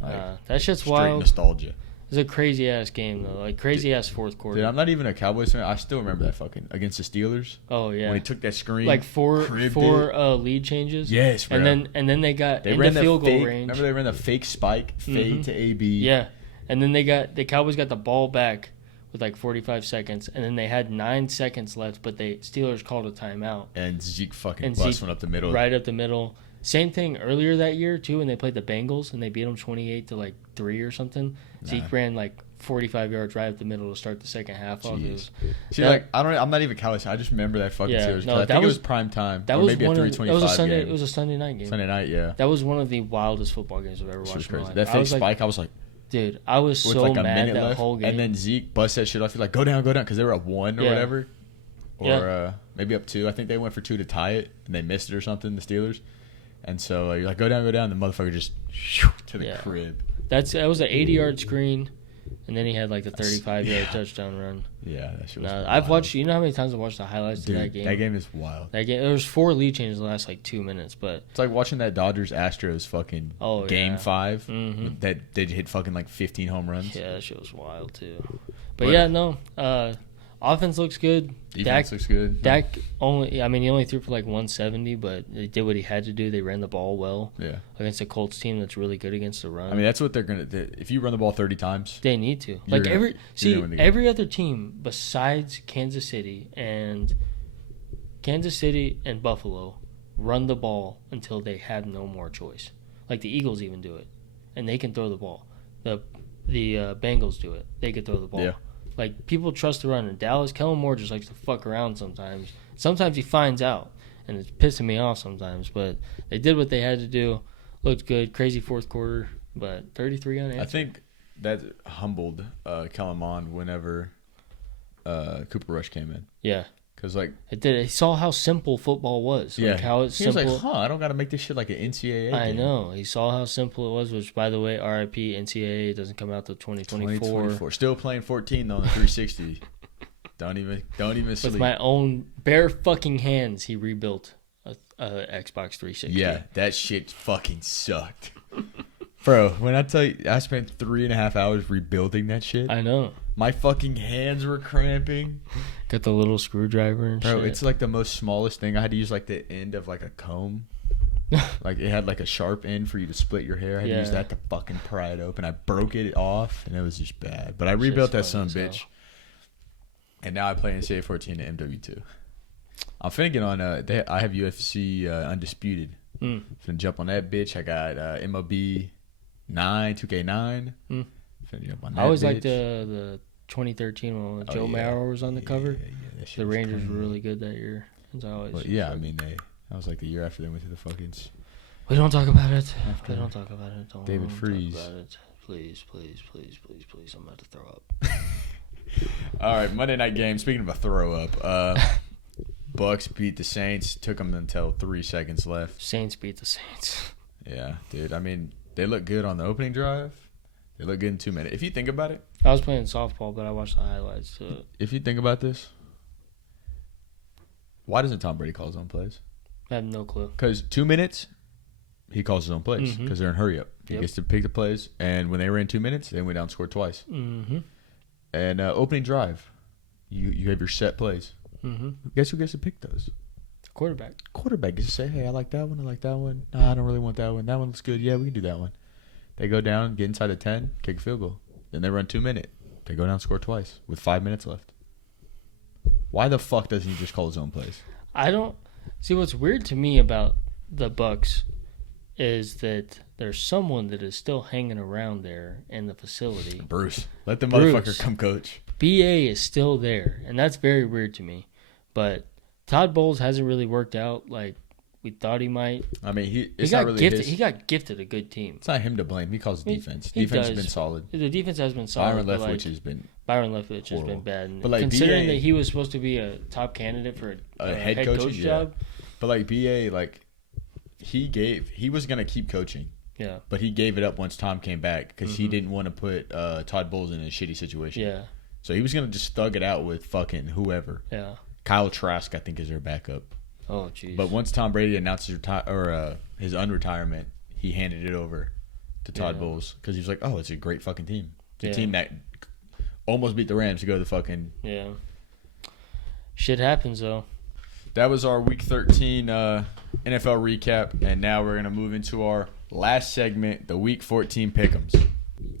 that shit's straight wild. Nostalgia. It was a crazy ass game though, like crazy ass fourth quarter. Dude, I'm not even a Cowboys fan. I still remember that fucking against the Steelers. Oh yeah, when he took that screen, like four lead changes. Yes, bro. And then they got they ran the field goal fake, range. Remember they ran the fake spike fade to AB. Yeah, and then the Cowboys got the ball back with like 45 seconds, and then they had 9 seconds left, but Steelers called a timeout. And Zeke fucking went up the middle. Right up the middle. Same thing earlier that year too, when they played the Bengals and they beat them 28-3 or something. Zeke ran like 45 yards right up the middle to start the second half. See, I'm not even Cowboys. I just remember that fucking series. I think it was prime time. That was maybe a 3:25 It was a Sunday. game. It was a Sunday night game. Sunday night, yeah. That was one of the wildest football games I've ever watched. Crazy. That fake spike, I was like, dude, I was so mad that whole game. And then Zeke bust that shit off. He's like, go down, because they were up 1 or whatever, or maybe up 2. I think they went for 2 to tie it, and they missed it or something. The Steelers. And so you're like, go down. The motherfucker just to the crib. That was an 80-yard screen, and then he had like the 35-yard touchdown run. Yeah, that shit was I've watched. You know how many times I've watched the highlights of that game? That game is wild. There was 4 lead changes in the last like 2 minutes, but it's like watching that Dodgers Astros fucking game 5 that they hit fucking like 15 home runs. Yeah, that shit was wild too. But yeah, no. Offense looks good. Defense looks good. Dak he only threw for like 170, but they did what he had to do. They ran the ball well. Yeah. Against a Colts team that's really good against the run. I mean, that's what they're gonna do. If you run the ball 30 times, they need to. Like every other team besides Kansas City and Buffalo run the ball until they have no more choice. Like the Eagles even do it, and they can throw the ball. The Bengals do it. They can throw the ball. Yeah. Like, people trust the run. In Dallas, Kellen Moore just likes to fuck around sometimes. Sometimes he finds out, and it's pissing me off sometimes. But they did what they had to do. Looked good. Crazy fourth quarter, but 33 unanswered. I think that humbled Kellen Mond whenever Cooper Rush came in. Yeah. Because, like... It did. He saw how simple football was. Yeah. Like how it's he simple. was like, I don't got to make this shit like an NCAA I game. know. He saw how simple it was, which, by the way, RIP, NCAA doesn't come out till 2024. Still playing 14, though, on the 360. Don't even sleep. With my own bare fucking hands, he rebuilt a Xbox 360. Yeah, that shit fucking sucked. Bro, when I tell you, I spent 3.5 hours rebuilding that shit. I know. My fucking hands were cramping. Got the little screwdriver and shit. Bro, it's like the most smallest thing. I had to use like the end of like a comb. Like it had like a sharp end for you to split your hair. I had to use that to fucking pry it open. I broke it off and it was just bad. But I rebuilt that son of a bitch. And now I play NCAA 14 and MW2. I'm finna get on. I have UFC Undisputed. Finna jump on that bitch. I got MLB 9, 2K9. Finna jump on that. I always bitch. liked the 2013 one when Joe Mauer was on the cover. Yeah, the Rangers were really good that year. I mean, that was like the year after they went to the fucking. We don't talk about it. We don't talk about it. Don't David Freese. Talk about it. Please. I'm about to throw up. All right, Monday night game. Speaking of a throw up, Bucks beat the Saints. Took them until 3 seconds left. Saints beat the Saints. Yeah, dude. I mean, they look good on the opening drive. They look good in 2 minutes. If you think about it, I was playing softball, but I watched the highlights. So. If you think about this, why doesn't Tom Brady call his own plays? I have no clue. Because 2 minutes, he calls his own plays because they're in hurry up. He gets to pick the plays, and when they were in 2 minutes, they went down and scored twice. And opening drive, you have your set plays. Guess who gets to pick those? Quarterback Gets to say, hey, I like that one. I like that one. Nah, I don't really want that one. That one looks good. Yeah, we can do that one. They go down, get inside the 10, kick a field goal. Then they run 2 minutes. They go down and score twice with 5 minutes left. Why the fuck doesn't he just call his own plays? I don't see. What's weird to me about the Bucks is that there's someone that is still hanging around there in the facility. Bruce. Let the motherfucker come coach. BA is still there, and that's very weird to me. But Todd Bowles hasn't really worked out like we thought he might. I mean, he got gifted a good team. It's not him to blame. He calls defense. Defense has been solid. The defense has been solid. Byron Leftwich has been bad. And but like considering BA, that he was supposed to be a top candidate for a head coach job. But like BA, like he was gonna keep coaching. Yeah. But he gave it up once Tom came back because he didn't want to put Todd Bowles in a shitty situation. Yeah. So he was gonna just thug it out with fucking whoever. Yeah. Kyle Trask, I think, is their backup. Oh, jeez. But once Tom Brady announced his unretirement, he handed it over to Todd Bowles because he was like, "Oh, it's a great fucking team. It's a team that almost beat the Rams to go to the fucking." Yeah. Shit happens though. That was our Week 13 NFL recap, and now we're gonna move into our last segment, the Week 14 pick'ems.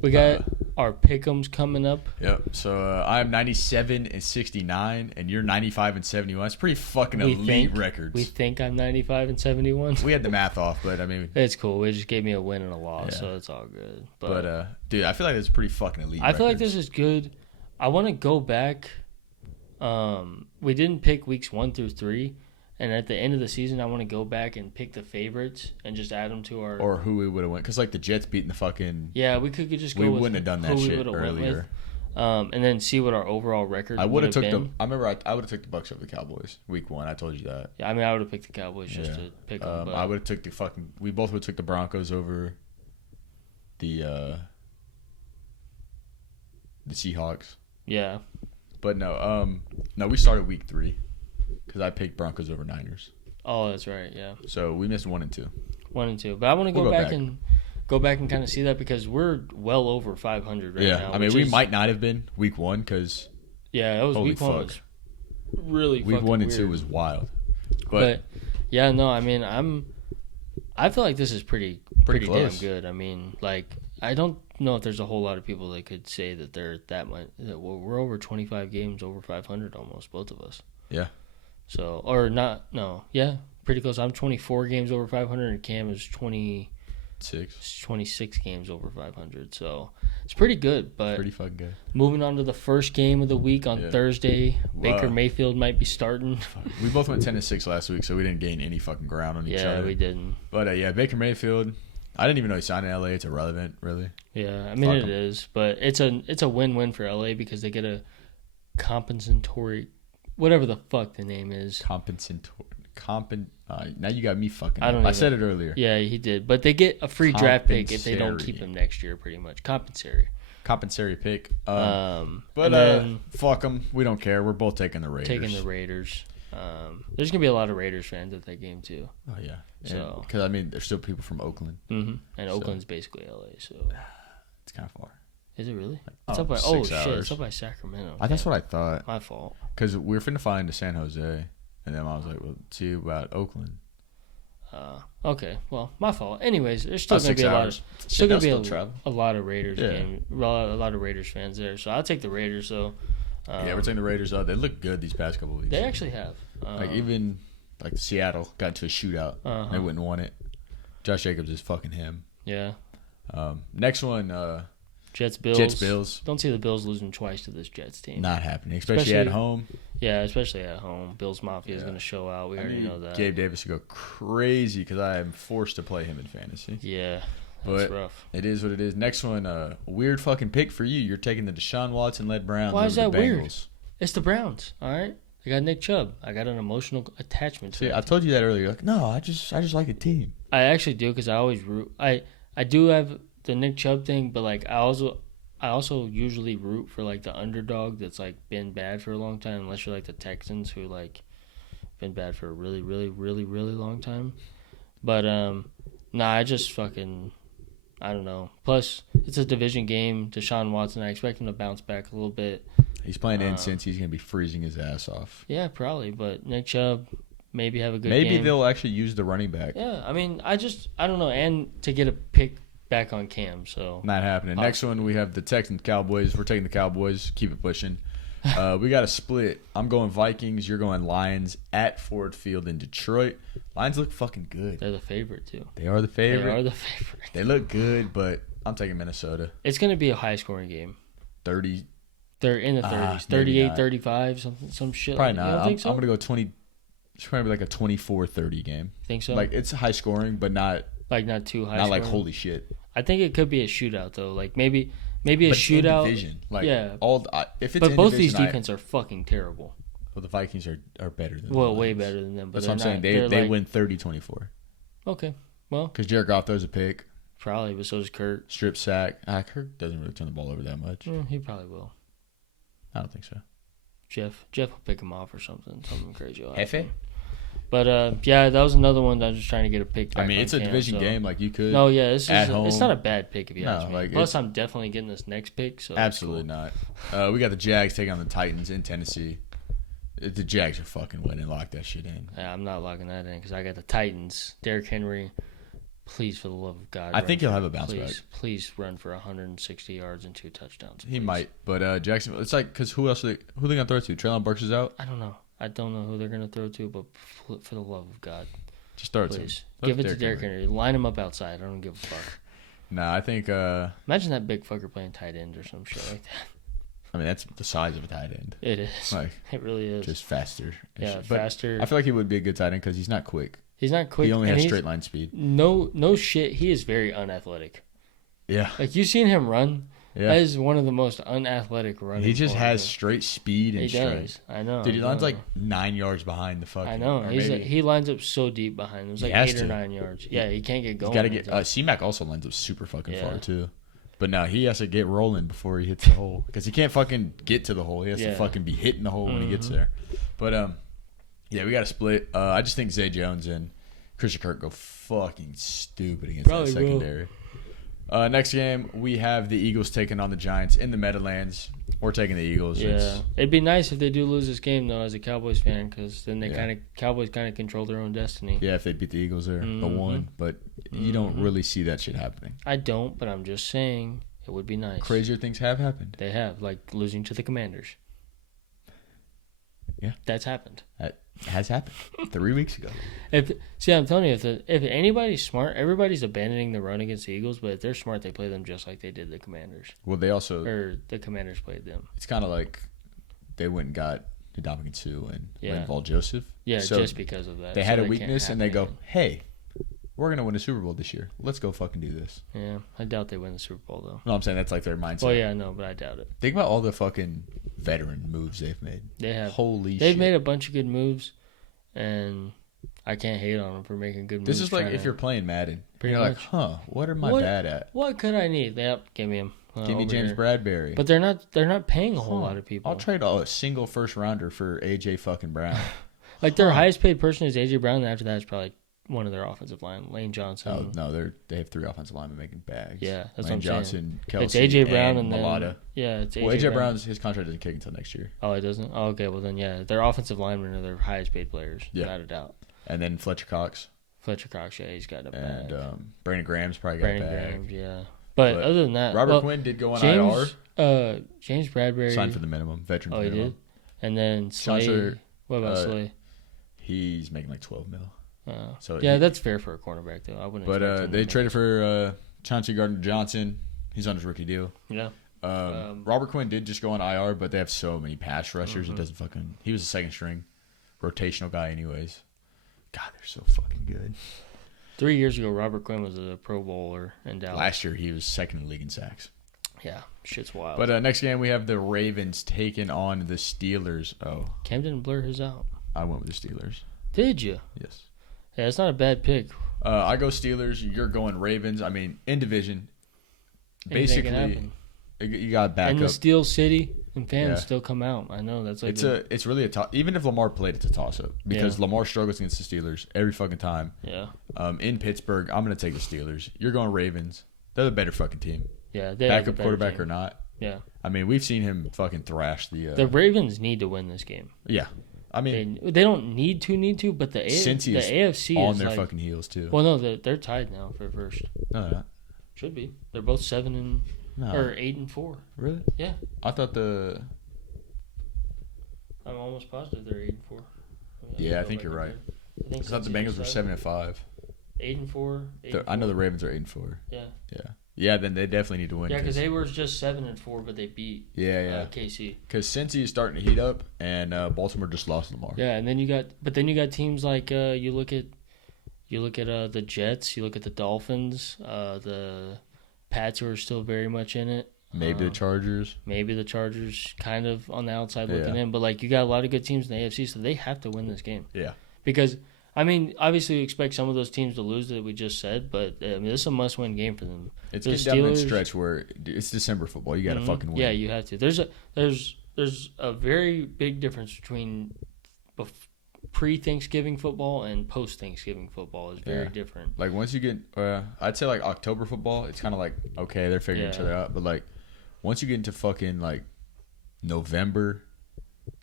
We got our pick'ems coming up. Yep. So I'm 97-69, and you're 95-71. That's pretty fucking elite records. We think I'm 95-71. We had the math off, but I mean, it's cool. It just gave me a win and a loss, so it's all good. But dude, I feel like it's pretty fucking elite. I feel like this is good. I want to go back. We didn't pick weeks 1 through 3. And at the end of the season, I want to go back and pick the favorites and just add them to our... Or who we would have went. Because, like, the Jets beating the fucking... Yeah, we could just go we with... wouldn't have done that shit earlier. And then see what our overall record would have been. I remember I would have took the Bucks over the Cowboys week 1. I told you that. Yeah, I mean, I would have picked the Cowboys just to pick them. I would have took the fucking... We both would have took the Broncos over the Seahawks. Yeah. But no, we started week 3. Because I picked Broncos over Niners. Oh, that's right, yeah. So we missed 1 and 2. 1 and 2. But I want to go back and kind of see that because we're well over 500 right now. Yeah, I mean, we might not have been week 1 because... Yeah, that was week 1 was really week fucking 1 and weird. 2 was wild. But yeah, no, I mean, I feel like this is pretty damn good. I mean, like, I don't know if there's a whole lot of people that could say that they're that much... That we're over 25 games over 500 almost, both of us. Yeah. So, or not, no, yeah, pretty close. I'm 24 games over 500, and Cam is 26 games over 500. So, it's pretty good, but pretty fucking good. Moving on to the first game of the week on Thursday, Baker Mayfield might be starting. We both went 10-6 last week, so we didn't gain any fucking ground on each other. Yeah, we didn't. But, Baker Mayfield, I didn't even know he signed in LA. It's irrelevant, really. Yeah, I mean, it is, but it's a win-win for LA because they get a compensatory whatever the fuck the name is. Now you got me fucking. I said it earlier. Yeah, he did. But they get a free draft pick if they don't keep him next year. Pretty much compensatory pick. But then, fuck them. We don't care. We're both taking the Raiders. There's gonna be a lot of Raiders fans at that game too. Oh yeah. So because I mean, there's still people from Oakland. Mm-hmm. And Oakland's basically LA, so it's kind of far. Is it really? Like, it's up by 6 hours. Shit! It's up by Sacramento. That's what I thought. My fault. Because we were finna fly into San Jose, and then I was like, "Well, see about Oakland." Okay. Well, my fault. Anyways, there's still gonna be a lot of Raiders game, a lot of Raiders fans there. So I'll take the Raiders. So we're taking the Raiders. They look good these past couple weeks. They actually have. Even Seattle got into a shootout. They wouldn't want it. Josh Jacobs is fucking him. Yeah. Next one. Jets Bills. Don't see the Bills losing twice to this Jets team. Not happening, especially at home. Yeah, especially at home. Bills Mafia is going to show out. We already know that. Gabe Davis to go crazy because I am forced to play him in fantasy. Yeah, that's rough. It is what it is. Next one, weird fucking pick for you. You're taking the Deshaun Watson-led Browns. Why is that weird? Bengals. It's the Browns, all right? I got Nick Chubb. I got an emotional attachment to it. I told you that earlier. You're like, no, I just like the team. I actually do because I always root. I do have the Nick Chubb thing, but I also usually root for the underdog that's been bad for a long time, unless you're the Texans who been bad for a really, really, really, really long time. But I just fucking I don't know. Plus, it's a division game. Deshaun Watson, I expect him to bounce back a little bit. He's playing in since he's gonna be freezing his ass off. Yeah, probably. But Nick Chubb maybe have a good game. Maybe they'll actually use the running back. Yeah, I mean, I don't know, and to get a pick back on Cam, so not happening. Next one we have the Texans Cowboys. We're taking the Cowboys. Keep it pushing. We got a split. I'm going Vikings. You're going Lions at Ford Field in Detroit. Lions look fucking good. They're the favorite too. They are the favorite. They look good, but I'm taking Minnesota. It's going to be a high scoring game. 30. They're in the 30s. 38, 35, some shit. Probably not. You don't think so? I'm going to go 20. It's probably a 24-30 game. Think so? It's high scoring, but not not too high. Not scoring. Holy shit. I think it could be a shootout though. Maybe a shootout. In division. If it's but in both division, these defenses are fucking terrible. Well, the Vikings are better than way better than them. But that's what I'm saying. They win 30-24. Okay. Well, because Jared Goff throws a pick. Probably, but so does Kurt. Strip sack. Kurt doesn't really turn the ball over that much. He probably will. I don't think so. Jeff will pick him off or something. Something crazy will happen. Hefe? But that was another one that I was just trying to get a pick. I mean, it's a division game. You could. No, yeah, this is home. It's not a bad pick if you ask me. Plus, it's, I'm definitely getting this next pick. So absolutely not. We got the Jags taking on the Titans in Tennessee. The Jags are fucking winning. Lock that shit in. Yeah, I'm not locking that in because I got the Titans. Derrick Henry, please, for the love of God, I think he'll have a bounce back. Please run for 160 yards and 2 touchdowns. Please. He might, but Jacksonville. It's because who else? Who are they gonna throw to? Treylon Burks is out. I don't know. I don't know who they're going to throw to, but for the love of God. Just throw it to him. Give it to Derrick Henry. Line him up outside. I don't give a fuck. Nah, I think... imagine that big fucker playing tight end or some shit like that. I mean, that's the size of a tight end. It is. It really is. Just faster. Yeah, faster. I feel like he would be a good tight end because he's not quick. He's not quick. He only has straight line speed. No shit. He is very unathletic. Yeah. You seen him run? Yeah. That is one of the most unathletic running. He just has straight speed and strength. He does. I know. Dude, he lines 9 yards behind the fucking. I know. He lines up so deep behind him. It's 8 or 9 yards. Yeah, he can't get going. He's got to get. C-Mac also lines up super fucking far too. But no, he has to get rolling before he hits the hole because he can't fucking get to the hole. He has to fucking be hitting the hole when he gets there. But we got to split. I just think Zay Jones and Christian Kirk go fucking stupid against that secondary. Next game, we have the Eagles taking on the Giants in the Meadowlands. We're taking the Eagles. Yeah, it'd be nice if they do lose this game though, as a Cowboys fan, because then Cowboys kind of control their own destiny. Yeah, if they beat the Eagles, they're the one. But you don't really see that shit happening. I don't, but I'm just saying it would be nice. Crazier things have happened. They have, like losing to the Commanders. Yeah, that's happened. That has happened 3 weeks ago. I'm telling you, if anybody's smart, everybody's abandoning the run against the Eagles. But if they're smart, they play them just like they did the Commanders. Well, the Commanders played them. It's kind of like they went and got Ndamukong Suh and Linval Joseph. Yeah, so just because of that. They had a weakness, and they go, "Hey, we're gonna win a Super Bowl this year. Let's go fucking do this. Yeah, I doubt they win the Super Bowl though. No, I'm saying that's like their mindset. Well, yeah, I know, but I doubt it. Think about all the fucking veteran moves they've made. They have. Holy shit. They've made a bunch of good moves, and I can't hate on them for making good moves. This is like if you're playing Madden. You're like, what am I bad at? What could I need? Yep, give me him. Give me James Bradbury. But they're not paying a whole lot of people. I'll trade a single first rounder for AJ fucking Brown. Like their highest paid person is AJ Brown, and after that is probably one of their offensive line, Lane Johnson. Oh no, they have 3 offensive linemen making bags. Yeah, that's Lane what I'm Johnson, saying. Kelsey, it's AJ Brown and Mulata. Yeah, it's AJ. Well, AJ Brown's his contract doesn't kick until next year. Oh, it doesn't. Oh, okay. Well then, yeah, their offensive linemen are their highest paid players, without a doubt. And then Fletcher Cox. Yeah, he's got a bag. And Brandon Graham's probably got a bag. Graham, yeah. But other than that, Robert Quinn did go on IR. James Bradbury Signed for the minimum, veteran minimum. He did? And then Slay. What about Slay? He's making like 12 mil. So that's fair for a cornerback, though. I wouldn't. But they traded for Chauncey Gardner-Johnson. He's on his rookie deal. Yeah. Robert Quinn did just go on IR, but they have so many pass rushers. It doesn't fucking. He was a second string, rotational guy, anyways. God, they're so fucking good. 3 years ago, Robert Quinn was a Pro Bowler in Dallas. Last year, he was second in the league in sacks. Yeah, shit's wild. But next game, we have the Ravens taking on the Steelers. Oh, Cam didn't blur his out. I went with the Steelers. Did you? Yes. Yeah, it's not a bad pick. I go Steelers. You're going Ravens. I mean, in division, basically, you got backup. And the Steel City and fans still come out. I know that's like it's really a toss. Even if Lamar played, it's a toss up because Lamar struggles against the Steelers every fucking time. Yeah. In Pittsburgh, I'm gonna take the Steelers. You're going Ravens. They're the better fucking team. Yeah. Backup quarterback team. Or not. Yeah. I mean, we've seen him fucking thrash the Ravens need to win this game. Yeah. I mean, they don't need to, but the AFC on is their fucking heels too. Well, no, they're tied now for first. No, they're not. Should be. They're both 8-4. Really? Yeah. I thought I'm almost positive they're 8-4. I think you're right. I thought the Bengals were 7-5. 8-4. I know the Ravens are 8-4. Yeah. Yeah. Yeah, then they definitely need to win. Yeah, because they were just 7-4, but they beat KC. Because Cincy is starting to heat up, and Baltimore just lost Lamar. Yeah, and then you got teams like you look at the Jets, you look at the Dolphins, the Pats who are still very much in it. Maybe the Chargers. Maybe the Chargers, kind of on the outside looking in, but like you got a lot of good teams in the AFC, so they have to win this game. Yeah. Because I mean, obviously, you expect some of those teams to lose that we just said, but I mean, this is a must-win game for them. It's getting down the stretch where it's December football. You got to fucking win. Yeah, you have to. There's a very big difference between pre-Thanksgiving football and post-Thanksgiving football is very different. Like once you get, I'd say like October football, it's kind of like okay, they're figuring each other out. But like once you get into fucking like November,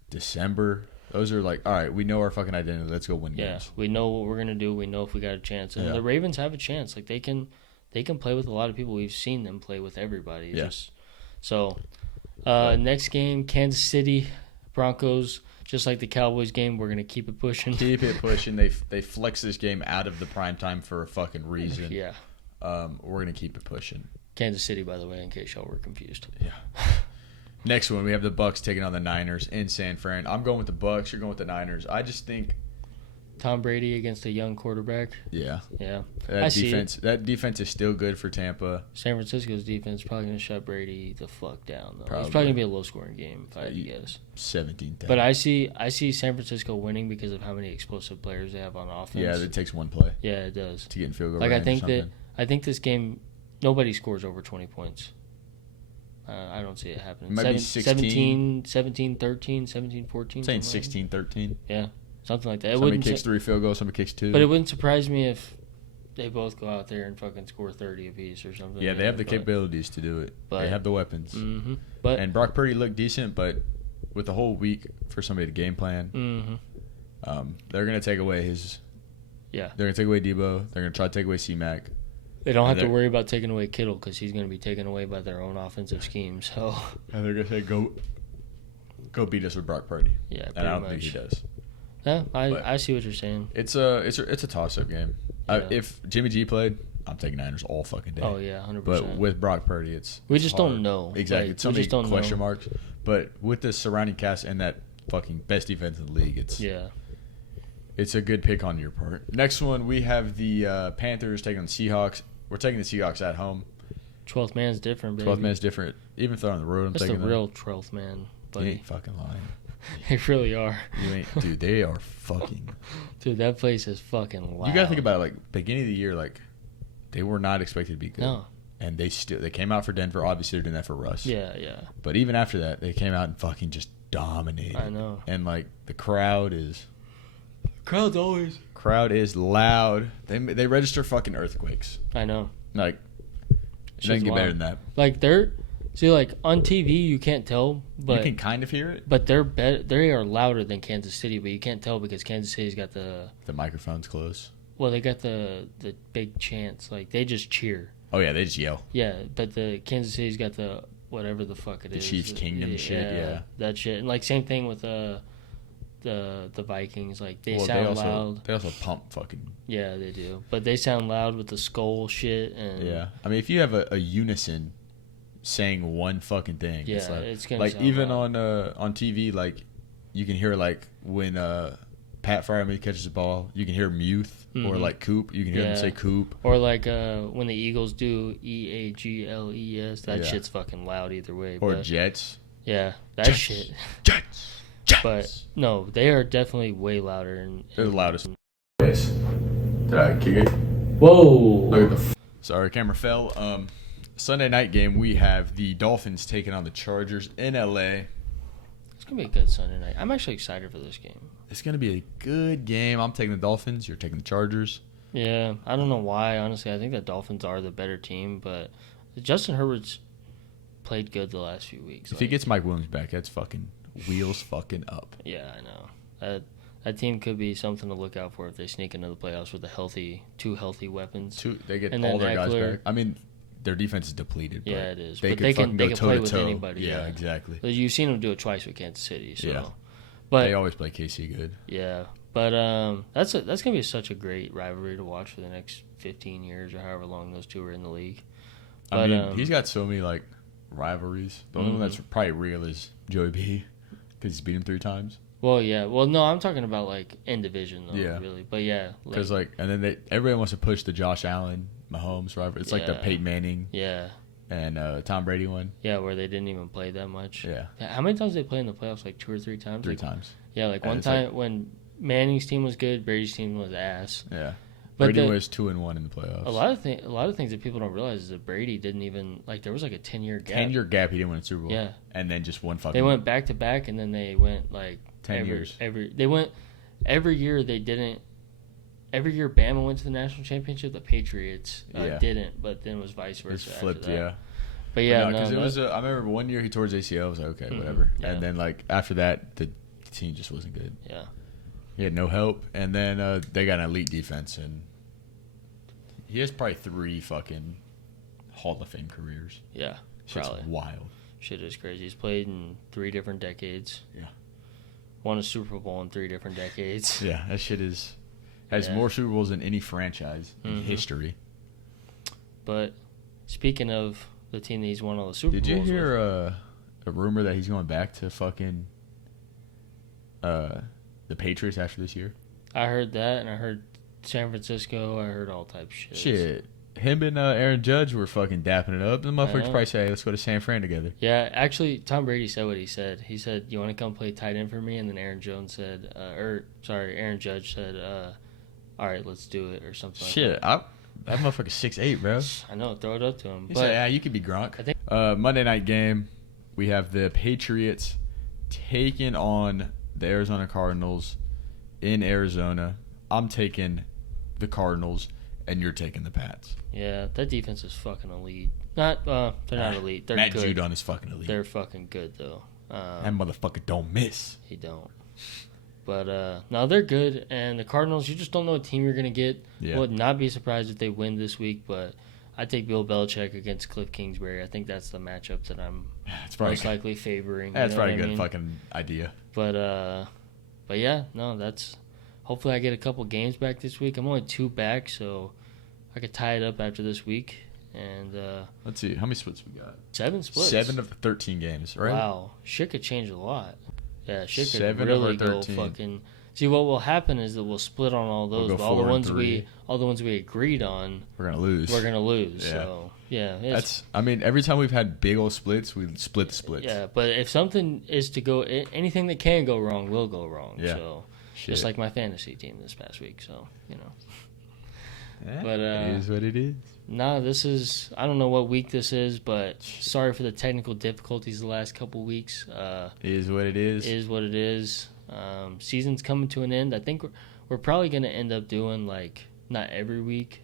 December. Those are like, all right, we know our fucking identity. Let's go win games. We know what we're gonna do. We know if we got a chance. And the Ravens have a chance. Like they can play with a lot of people. We've seen them play with everybody. Yes. Next game, Kansas City Broncos. Just like the Cowboys game, we're gonna keep it pushing. Keep it pushing. They flex this game out of the prime time for a fucking reason. Yeah. We're gonna keep it pushing. Kansas City, by the way, in case y'all were confused. Yeah. Next one, we have the Bucs taking on the Niners in San Fran. I'm going with the Bucs. You're going with the Niners. I just think Tom Brady against a young quarterback. Yeah. Yeah. That defense is still good for Tampa. San Francisco's defense is probably going to shut Brady the fuck down, though. Probably. It's probably going to be a low-scoring game, if I had to guess. 17-10. But I see San Francisco winning because of how many explosive players they have on offense. Yeah, it takes one play. Yeah, it does. To get in field goal range. Like, I think this game, nobody scores over 20 points. I don't see it happening. Maybe 17, 13, 17, 14. I'm saying 16, 13. Yeah, something like that. Somebody kicks 3 field goals, somebody kicks 2. But it wouldn't surprise me if they both go out there and fucking score 30 apiece or something. Yeah, they have the capabilities to do it. They have the weapons. Mm-hmm. And Brock Purdy looked decent, but with the whole week for somebody to game plan, they're going to take away his... Yeah. They're going to take away Debo. They're going to try to take away C-Mac. They don't have to worry about taking away Kittle because he's going to be taken away by their own offensive scheme. So, and they're going to say, go beat us with Brock Purdy. Yeah, and I don't think he does. Yeah, I see what you're saying. It's a toss-up game. Yeah. If Jimmy G played, I'm taking Niners all fucking day. Oh, yeah, 100%. But with Brock Purdy, we just hard. don't know. Exactly. It's so many question marks. But with the surrounding cast and that fucking best defense in the league, it's a good pick on your part. Next one, we have the Panthers taking on the Seahawks. We're taking the Seahawks at home. 12th man's different, baby. 12th man's different. Even if they're on the road, I'm That's taking the them. real 12th man. You ain't fucking lying. They really are. You ain't, dude, they are fucking. Dude, that place is fucking loud. You gotta think about it, like beginning of the year, like they were not expected to be good. No. And they came out for Denver. Obviously, they're doing that for Russ. Yeah, yeah. But even after that, they came out and fucking just dominated. I know. And like the crowd is Crowd is loud. They register fucking earthquakes. I know. Like it doesn't get better than that. Like like on TV you can't tell, but you can kind of hear it. But they are louder than Kansas City, but you can't tell because Kansas City's got the microphones close. Well, they got the big chants. Like they just cheer. Oh yeah, they just yell. Yeah, but the Kansas City's got the whatever the fuck it is. The Chiefs Kingdom shit, yeah. That shit. And like same thing with the Vikings. Like they sound loud. They also pump fucking. Yeah, they do. But they sound loud with the skull shit and yeah. I mean, if you have a unison saying one fucking thing, yeah, it's gonna like sound even loud. on TV, like you can hear like when Pat Fryermuth catches the ball, you can hear Muth or like Coop. You can hear them say Coop. Or like when the Eagles do EAGLES, that shit's fucking loud either way. Or Jets. Yeah, that Jets. shit. Jets. But no, they are definitely way louder. They're the loudest. Did I kick it? Whoa. Look at the sorry, camera fell. Sunday night game, we have the Dolphins taking on the Chargers in LA. It's going to be a good Sunday night. I'm actually excited for this game. It's going to be a good game. I'm taking the Dolphins. You're taking the Chargers. Yeah, I don't know why. Honestly, I think the Dolphins are the better team, but Justin Herbert's played good the last few weeks. If he gets Mike Williams back, that's fucking wheels fucking up. Yeah, I know. That team could be something to look out for if they sneak into the playoffs with two healthy weapons. They get and all their Eckler, guys back. I mean, their defense is depleted. But yeah, it is. They but could they fucking can go play toe with to toe. anybody. Yeah, exactly. You've seen them do it twice with Kansas City. So. Yeah. But they always play KC good. Yeah, but that's gonna be such a great rivalry to watch for the next 15 years or however long those two are in the league. But, I mean, he's got so many like rivalries. The only one that's probably real is Joey B, because he's beat him 3 times. Well, yeah. Well, no, I'm talking about like in division though. Yeah. Really, but yeah. Because and then everybody wants to push the Josh Allen, Mahomes rivalry. It's like the Peyton Manning. Yeah. And Tom Brady one. Yeah, where they didn't even play that much. Yeah. How many times did they play in the playoffs? Like 2 or 3 times? 3 times. Yeah, like one time when Manning's team was good, Brady's team was ass. Yeah. But Brady was 2-1 in the playoffs. A lot of things that people don't realize is that Brady didn't even there was like a 10-year gap. 10-year gap, he didn't win a Super Bowl. Yeah. And then just one fucking. They went back to back, and then they went like 10 years. Every year they didn't. Every year Bama went to the national championship. The Patriots didn't, but then it was vice versa. It flipped, after that. yeah. But yeah, because it was. I remember one year he tore his ACL. I was like, okay, whatever. Yeah. And then like after that, the team just wasn't good. Yeah. He had no help, and then they got an elite defense, and he has probably 3 fucking Hall of Fame careers. Yeah, Shit's probably wild. Shit is crazy. He's played in 3 different decades. Yeah. Won a Super Bowl in 3 different decades. Yeah, that shit has more Super Bowls than any franchise in history. But speaking of the team that he's won all the Super Bowls. Did you hear a rumor that he's going back to fucking the Patriots after this year? I heard that, and I heard San Francisco. I heard all types of shit. Shit. Him and Aaron Judge were fucking dapping it up. The motherfuckers probably say, hey, let's go to San Fran together. Yeah, actually, Tom Brady said what he said. He said, you want to come play tight end for me? And then Aaron Judge said, all right, let's do it, or something Shit, like that motherfucker's 6'8", bro. I know, throw it up to him. He said, yeah, you could be Gronk. I think Monday night game, we have the Patriots taking on the Arizona Cardinals in Arizona. I'm taking the Cardinals, and you're taking the Pats. Yeah, that defense is fucking elite. They're not elite. They're Matt good. Judon is fucking elite. They're fucking good, though. That motherfucker don't miss. He don't. But, no, they're good. And the Cardinals, you just don't know what team you're going to get. Yeah. Would not be surprised if they win this week, but I take Bill Belichick against Cliff Kingsbury. I think that's the matchup that I'm most likely favoring. That's probably a good fucking idea. But yeah, no, that's... Hopefully I get a couple games back this week. I'm only 2 back, so I could tie it up after this week. And let's see. How many splits we got? 7 splits. 7 of the 13 games, right? Wow. Shit could change a lot. Yeah, shit could 7 really of our go 13. fucking... See, what will happen is that we'll split on all those, We'll but go all the 4-3. ones we agreed on, We're gonna lose. we're gonna lose. Yeah. So yeah, That's. I mean, every time we've had big old splits, we split the splits. yeah. But if something is to go, anything that can go wrong will go wrong. Yeah. So Shit. just like my fantasy team this past week. So you know. Yeah, But, it is what it is. Nah, this is, I don't know what week this is, but sorry for the technical difficulties the last couple weeks. It is what it is. Is what it is. Season's coming to an end. I think we're probably going to end up doing, like, not every week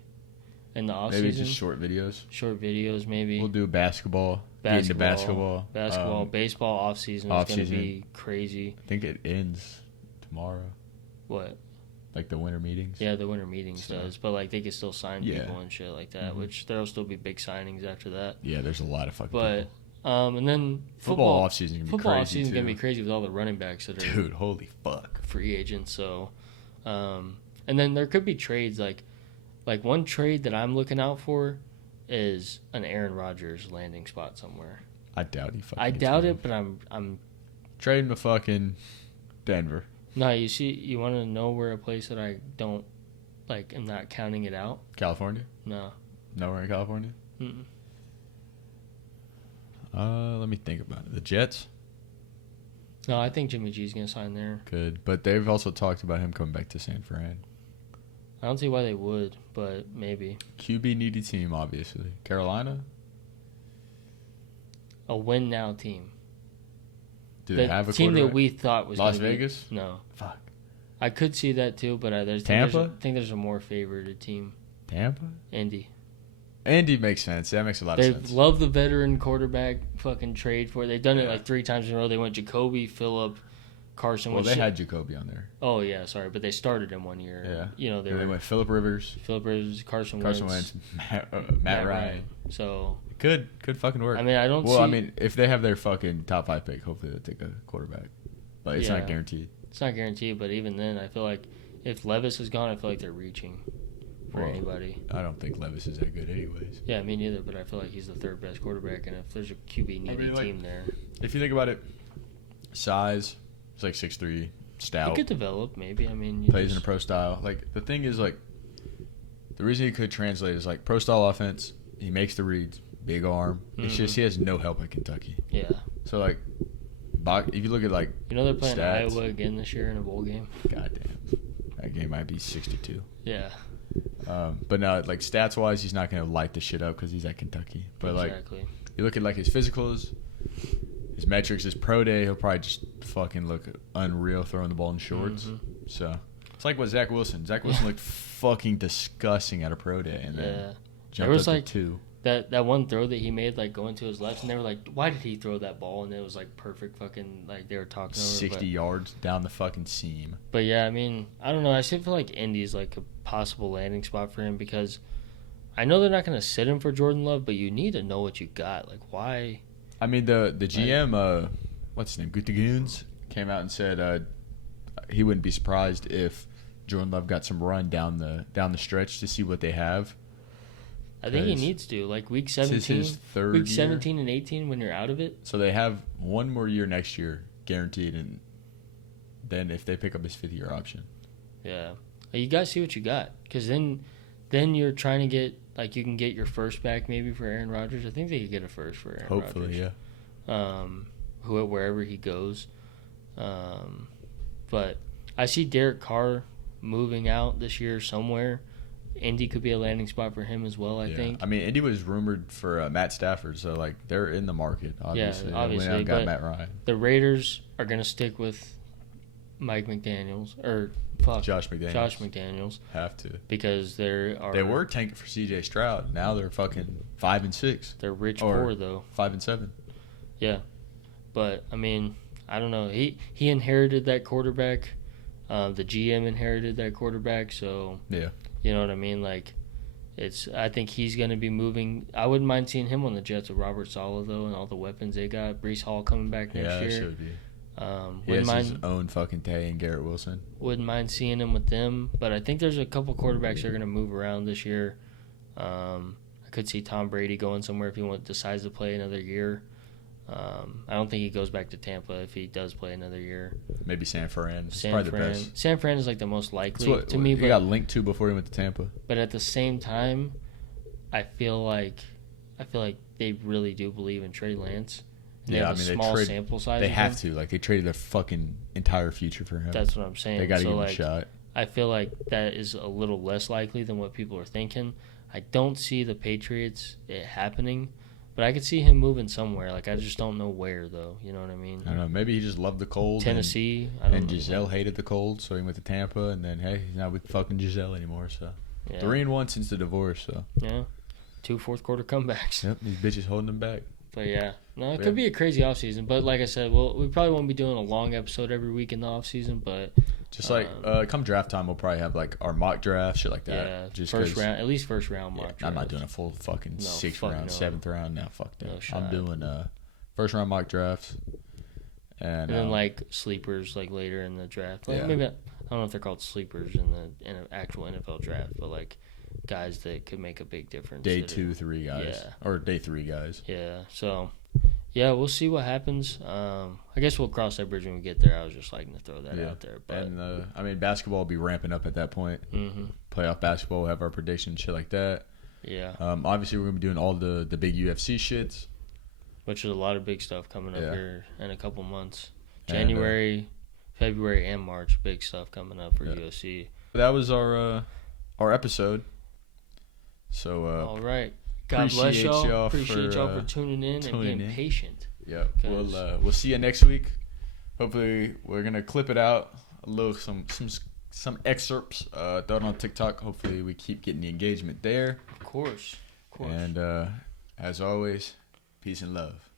in the off Maybe season. just short videos. Short videos, maybe. We'll do basketball. Get into basketball. Baseball off season is going to be crazy. I think it ends tomorrow. What? Like the winter meetings. Yeah, the winter meetings does, but like they can still sign Yeah. people and shit like that, Mhm. which there'll still be big signings after that. Yeah, there's a lot of fucking But people. and then Football off season gonna be football crazy off season too. gonna be crazy with all the running backs that are Dude, holy fuck. free agents. So, and then there could be trades like one trade that I'm looking out for is an Aaron Rodgers landing spot somewhere. I doubt he fucking. I gets doubt one. it, but I'm. Trading to fucking Denver. No, you want to know where a place that I don't like. I'm not counting it out. California? No. Nowhere in California? Mm-mm. Let me think about it. The Jets? No, I think Jimmy G's gonna sign there. Good. But they've also talked about him coming back to San Fran. I don't see why they would, but maybe QB needy team, obviously. Carolina? a win now team. Do they The have a team that quarterback? we thought was Las gonna be- Vegas? No, Fuck. I could see that too, but Tampa? I think there's a more favored team. Tampa? Indy. Indy makes sense. That makes a lot They of sense. love the veteran quarterback fucking trade for it. They've done it Yeah. like 3 times in a row. They went Jacoby, Phillip, Carson. Well, which they shit- had Jacoby on there. Oh yeah, sorry, but they started him 1 year. Yeah. You know They were went Phillip Rivers, Phillip Rivers, Carson Carson Wentz, Wentz, Matt Ryan. So Could fucking work. I mean, I don't. Well, see, I mean, if they have their fucking top 5 pick, hopefully they'll take a quarterback. But it's Yeah. not guaranteed. it's not guaranteed. But even then, I feel like if Levis is gone, I feel like they're reaching for Well, anybody. I don't think Levis is that good anyways. Yeah, me neither. But I feel like he's the third best quarterback, and if there's a QB needy like, team there, If you think about it, size, it's like 6'3", he stout, could develop. Maybe. I mean, you plays in a just- pro style. Like, the thing is, like, the reason he could translate is, like, pro style offense, he makes the reads, big arm. It's just he has no help at Kentucky. Yeah. So, like, if you look at, like, You know they're playing stats. Iowa again this year in a bowl game. goddamn, that game might be 62. Yeah. But no, like, stats-wise, he's not going to light the shit up because he's at Kentucky. But, like, Exactly. you look at, like, his physicals, his metrics, his pro day, he'll probably just fucking look unreal throwing the ball in shorts. Mhm. So it's like what Zach Wilson. Zach Wilson looked fucking disgusting at a pro day, and then Yeah. jumped was, up like, to 2. That one throw that he made, like going to his left, and they were like, "Why did he throw that ball?" And it was like perfect, fucking like they were talking over 60 it. yards down the fucking seam. But yeah, I mean, I don't know. I still feel like Indy's like a possible landing spot for him because I know they're not going to sit him for Jordan Love, but you need to know what you got. Like, why? I mean, the GM, what's his name, Gutekunst, came out and said he wouldn't be surprised if Jordan Love got some run down the stretch to see what they have. I think he 'Cause needs to. Like week This is 17, his third week year. 17 and 18 when you're out of it. So they have one more year next year guaranteed, and then if they pick up his 5th-year option. Yeah, you guys see what you got because then you're trying to get like you can get your first back maybe for Aaron Rodgers. I think they could get a first for Aaron Hopefully, Rodgers. yeah. Wherever he goes. But I see Derek Carr moving out this year somewhere. Indy could be a landing spot for him as well, I think. I mean, Indy was rumored for Matt Stafford, so like they're in the market. Obviously, obviously, They went out and but- got Matt Ryan, The Raiders are going to stick with Mike McDaniels or Josh McDaniels. Josh McDaniels Have to. because they were tanking for C.J. Stroud. Now they're fucking 5-6, they're rich or- poor though. 5-7. Yeah, but I mean, I don't know. He inherited that quarterback. The GM inherited that quarterback, so Yeah. you know what I mean. Like, I think he's going to be moving. I wouldn't mind seeing him on the Jets with Robert Saleh though, and all the weapons they got. Brees Hall coming back next Yeah, that year. should be. He Wouldn't has his mind own fucking Tay and Garrett Wilson. wouldn't mind seeing him with them. But I think there's a couple quarterbacks that are going to move around this year. I could see Tom Brady going somewhere if he decides to play another year. I don't think he goes back to Tampa if he does play another year. Maybe San Fran. It's San probably Fran. the best. San Fran is like the most likely What to me. he got linked to before he went to Tampa. But at the same time, I feel like they really do believe in Trey Lance. And they have a small sample size. They have to. Like, they traded their fucking entire future for him. That's what I'm saying. They got to give him a shot. I feel like that is a little less likely than what people are thinking. I don't see the Patriots it happening, but I could see him moving somewhere. Like, I just don't know where, though. You know what I mean? I don't know. Maybe he just loved the cold. Tennessee. And Giselle hated the cold, so he went to Tampa. And then, hey, he's not with fucking Giselle anymore. So 3-1 since the divorce. So yeah, 2 fourth-quarter comebacks. Yep, these bitches holding him back. But yeah, no, it could be a crazy offseason. But like I said, we probably won't be doing a long episode every week in the offseason. But just like come draft time, we'll probably have like our mock draft, shit like that. Yeah, just first round, at least first round mock draft. I'm not doing a full fucking 6th round, no. 7th round. Now fuck that. No shot. I'm doing first round mock drafts, and then like sleepers like later in the draft. Like maybe I don't know if they're called sleepers in the actual NFL draft, but like guys that could make a big difference. Day 2, 3 guys, or day 3 guys. Yeah. So, yeah, we'll see what happens. I guess we'll cross that bridge when we get there. I was just liking to throw that out there. But and I mean, basketball will be ramping up at that point. Mm-hmm. Playoff basketball, we'll have our predictions, shit like that. Yeah. Obviously, we're gonna be doing all the big UFC shits. Which is a lot of big stuff coming up here in a couple months. January, February, and March, big stuff coming up for UFC. That was our episode. So all right, God bless y'all. Appreciate y'all for tuning in and being patient. Yeah, we'll see you next week. Hopefully, we're gonna clip it out a little, some excerpts. Throw it on TikTok. Hopefully, we keep getting the engagement there. Of course. And as always, peace and love.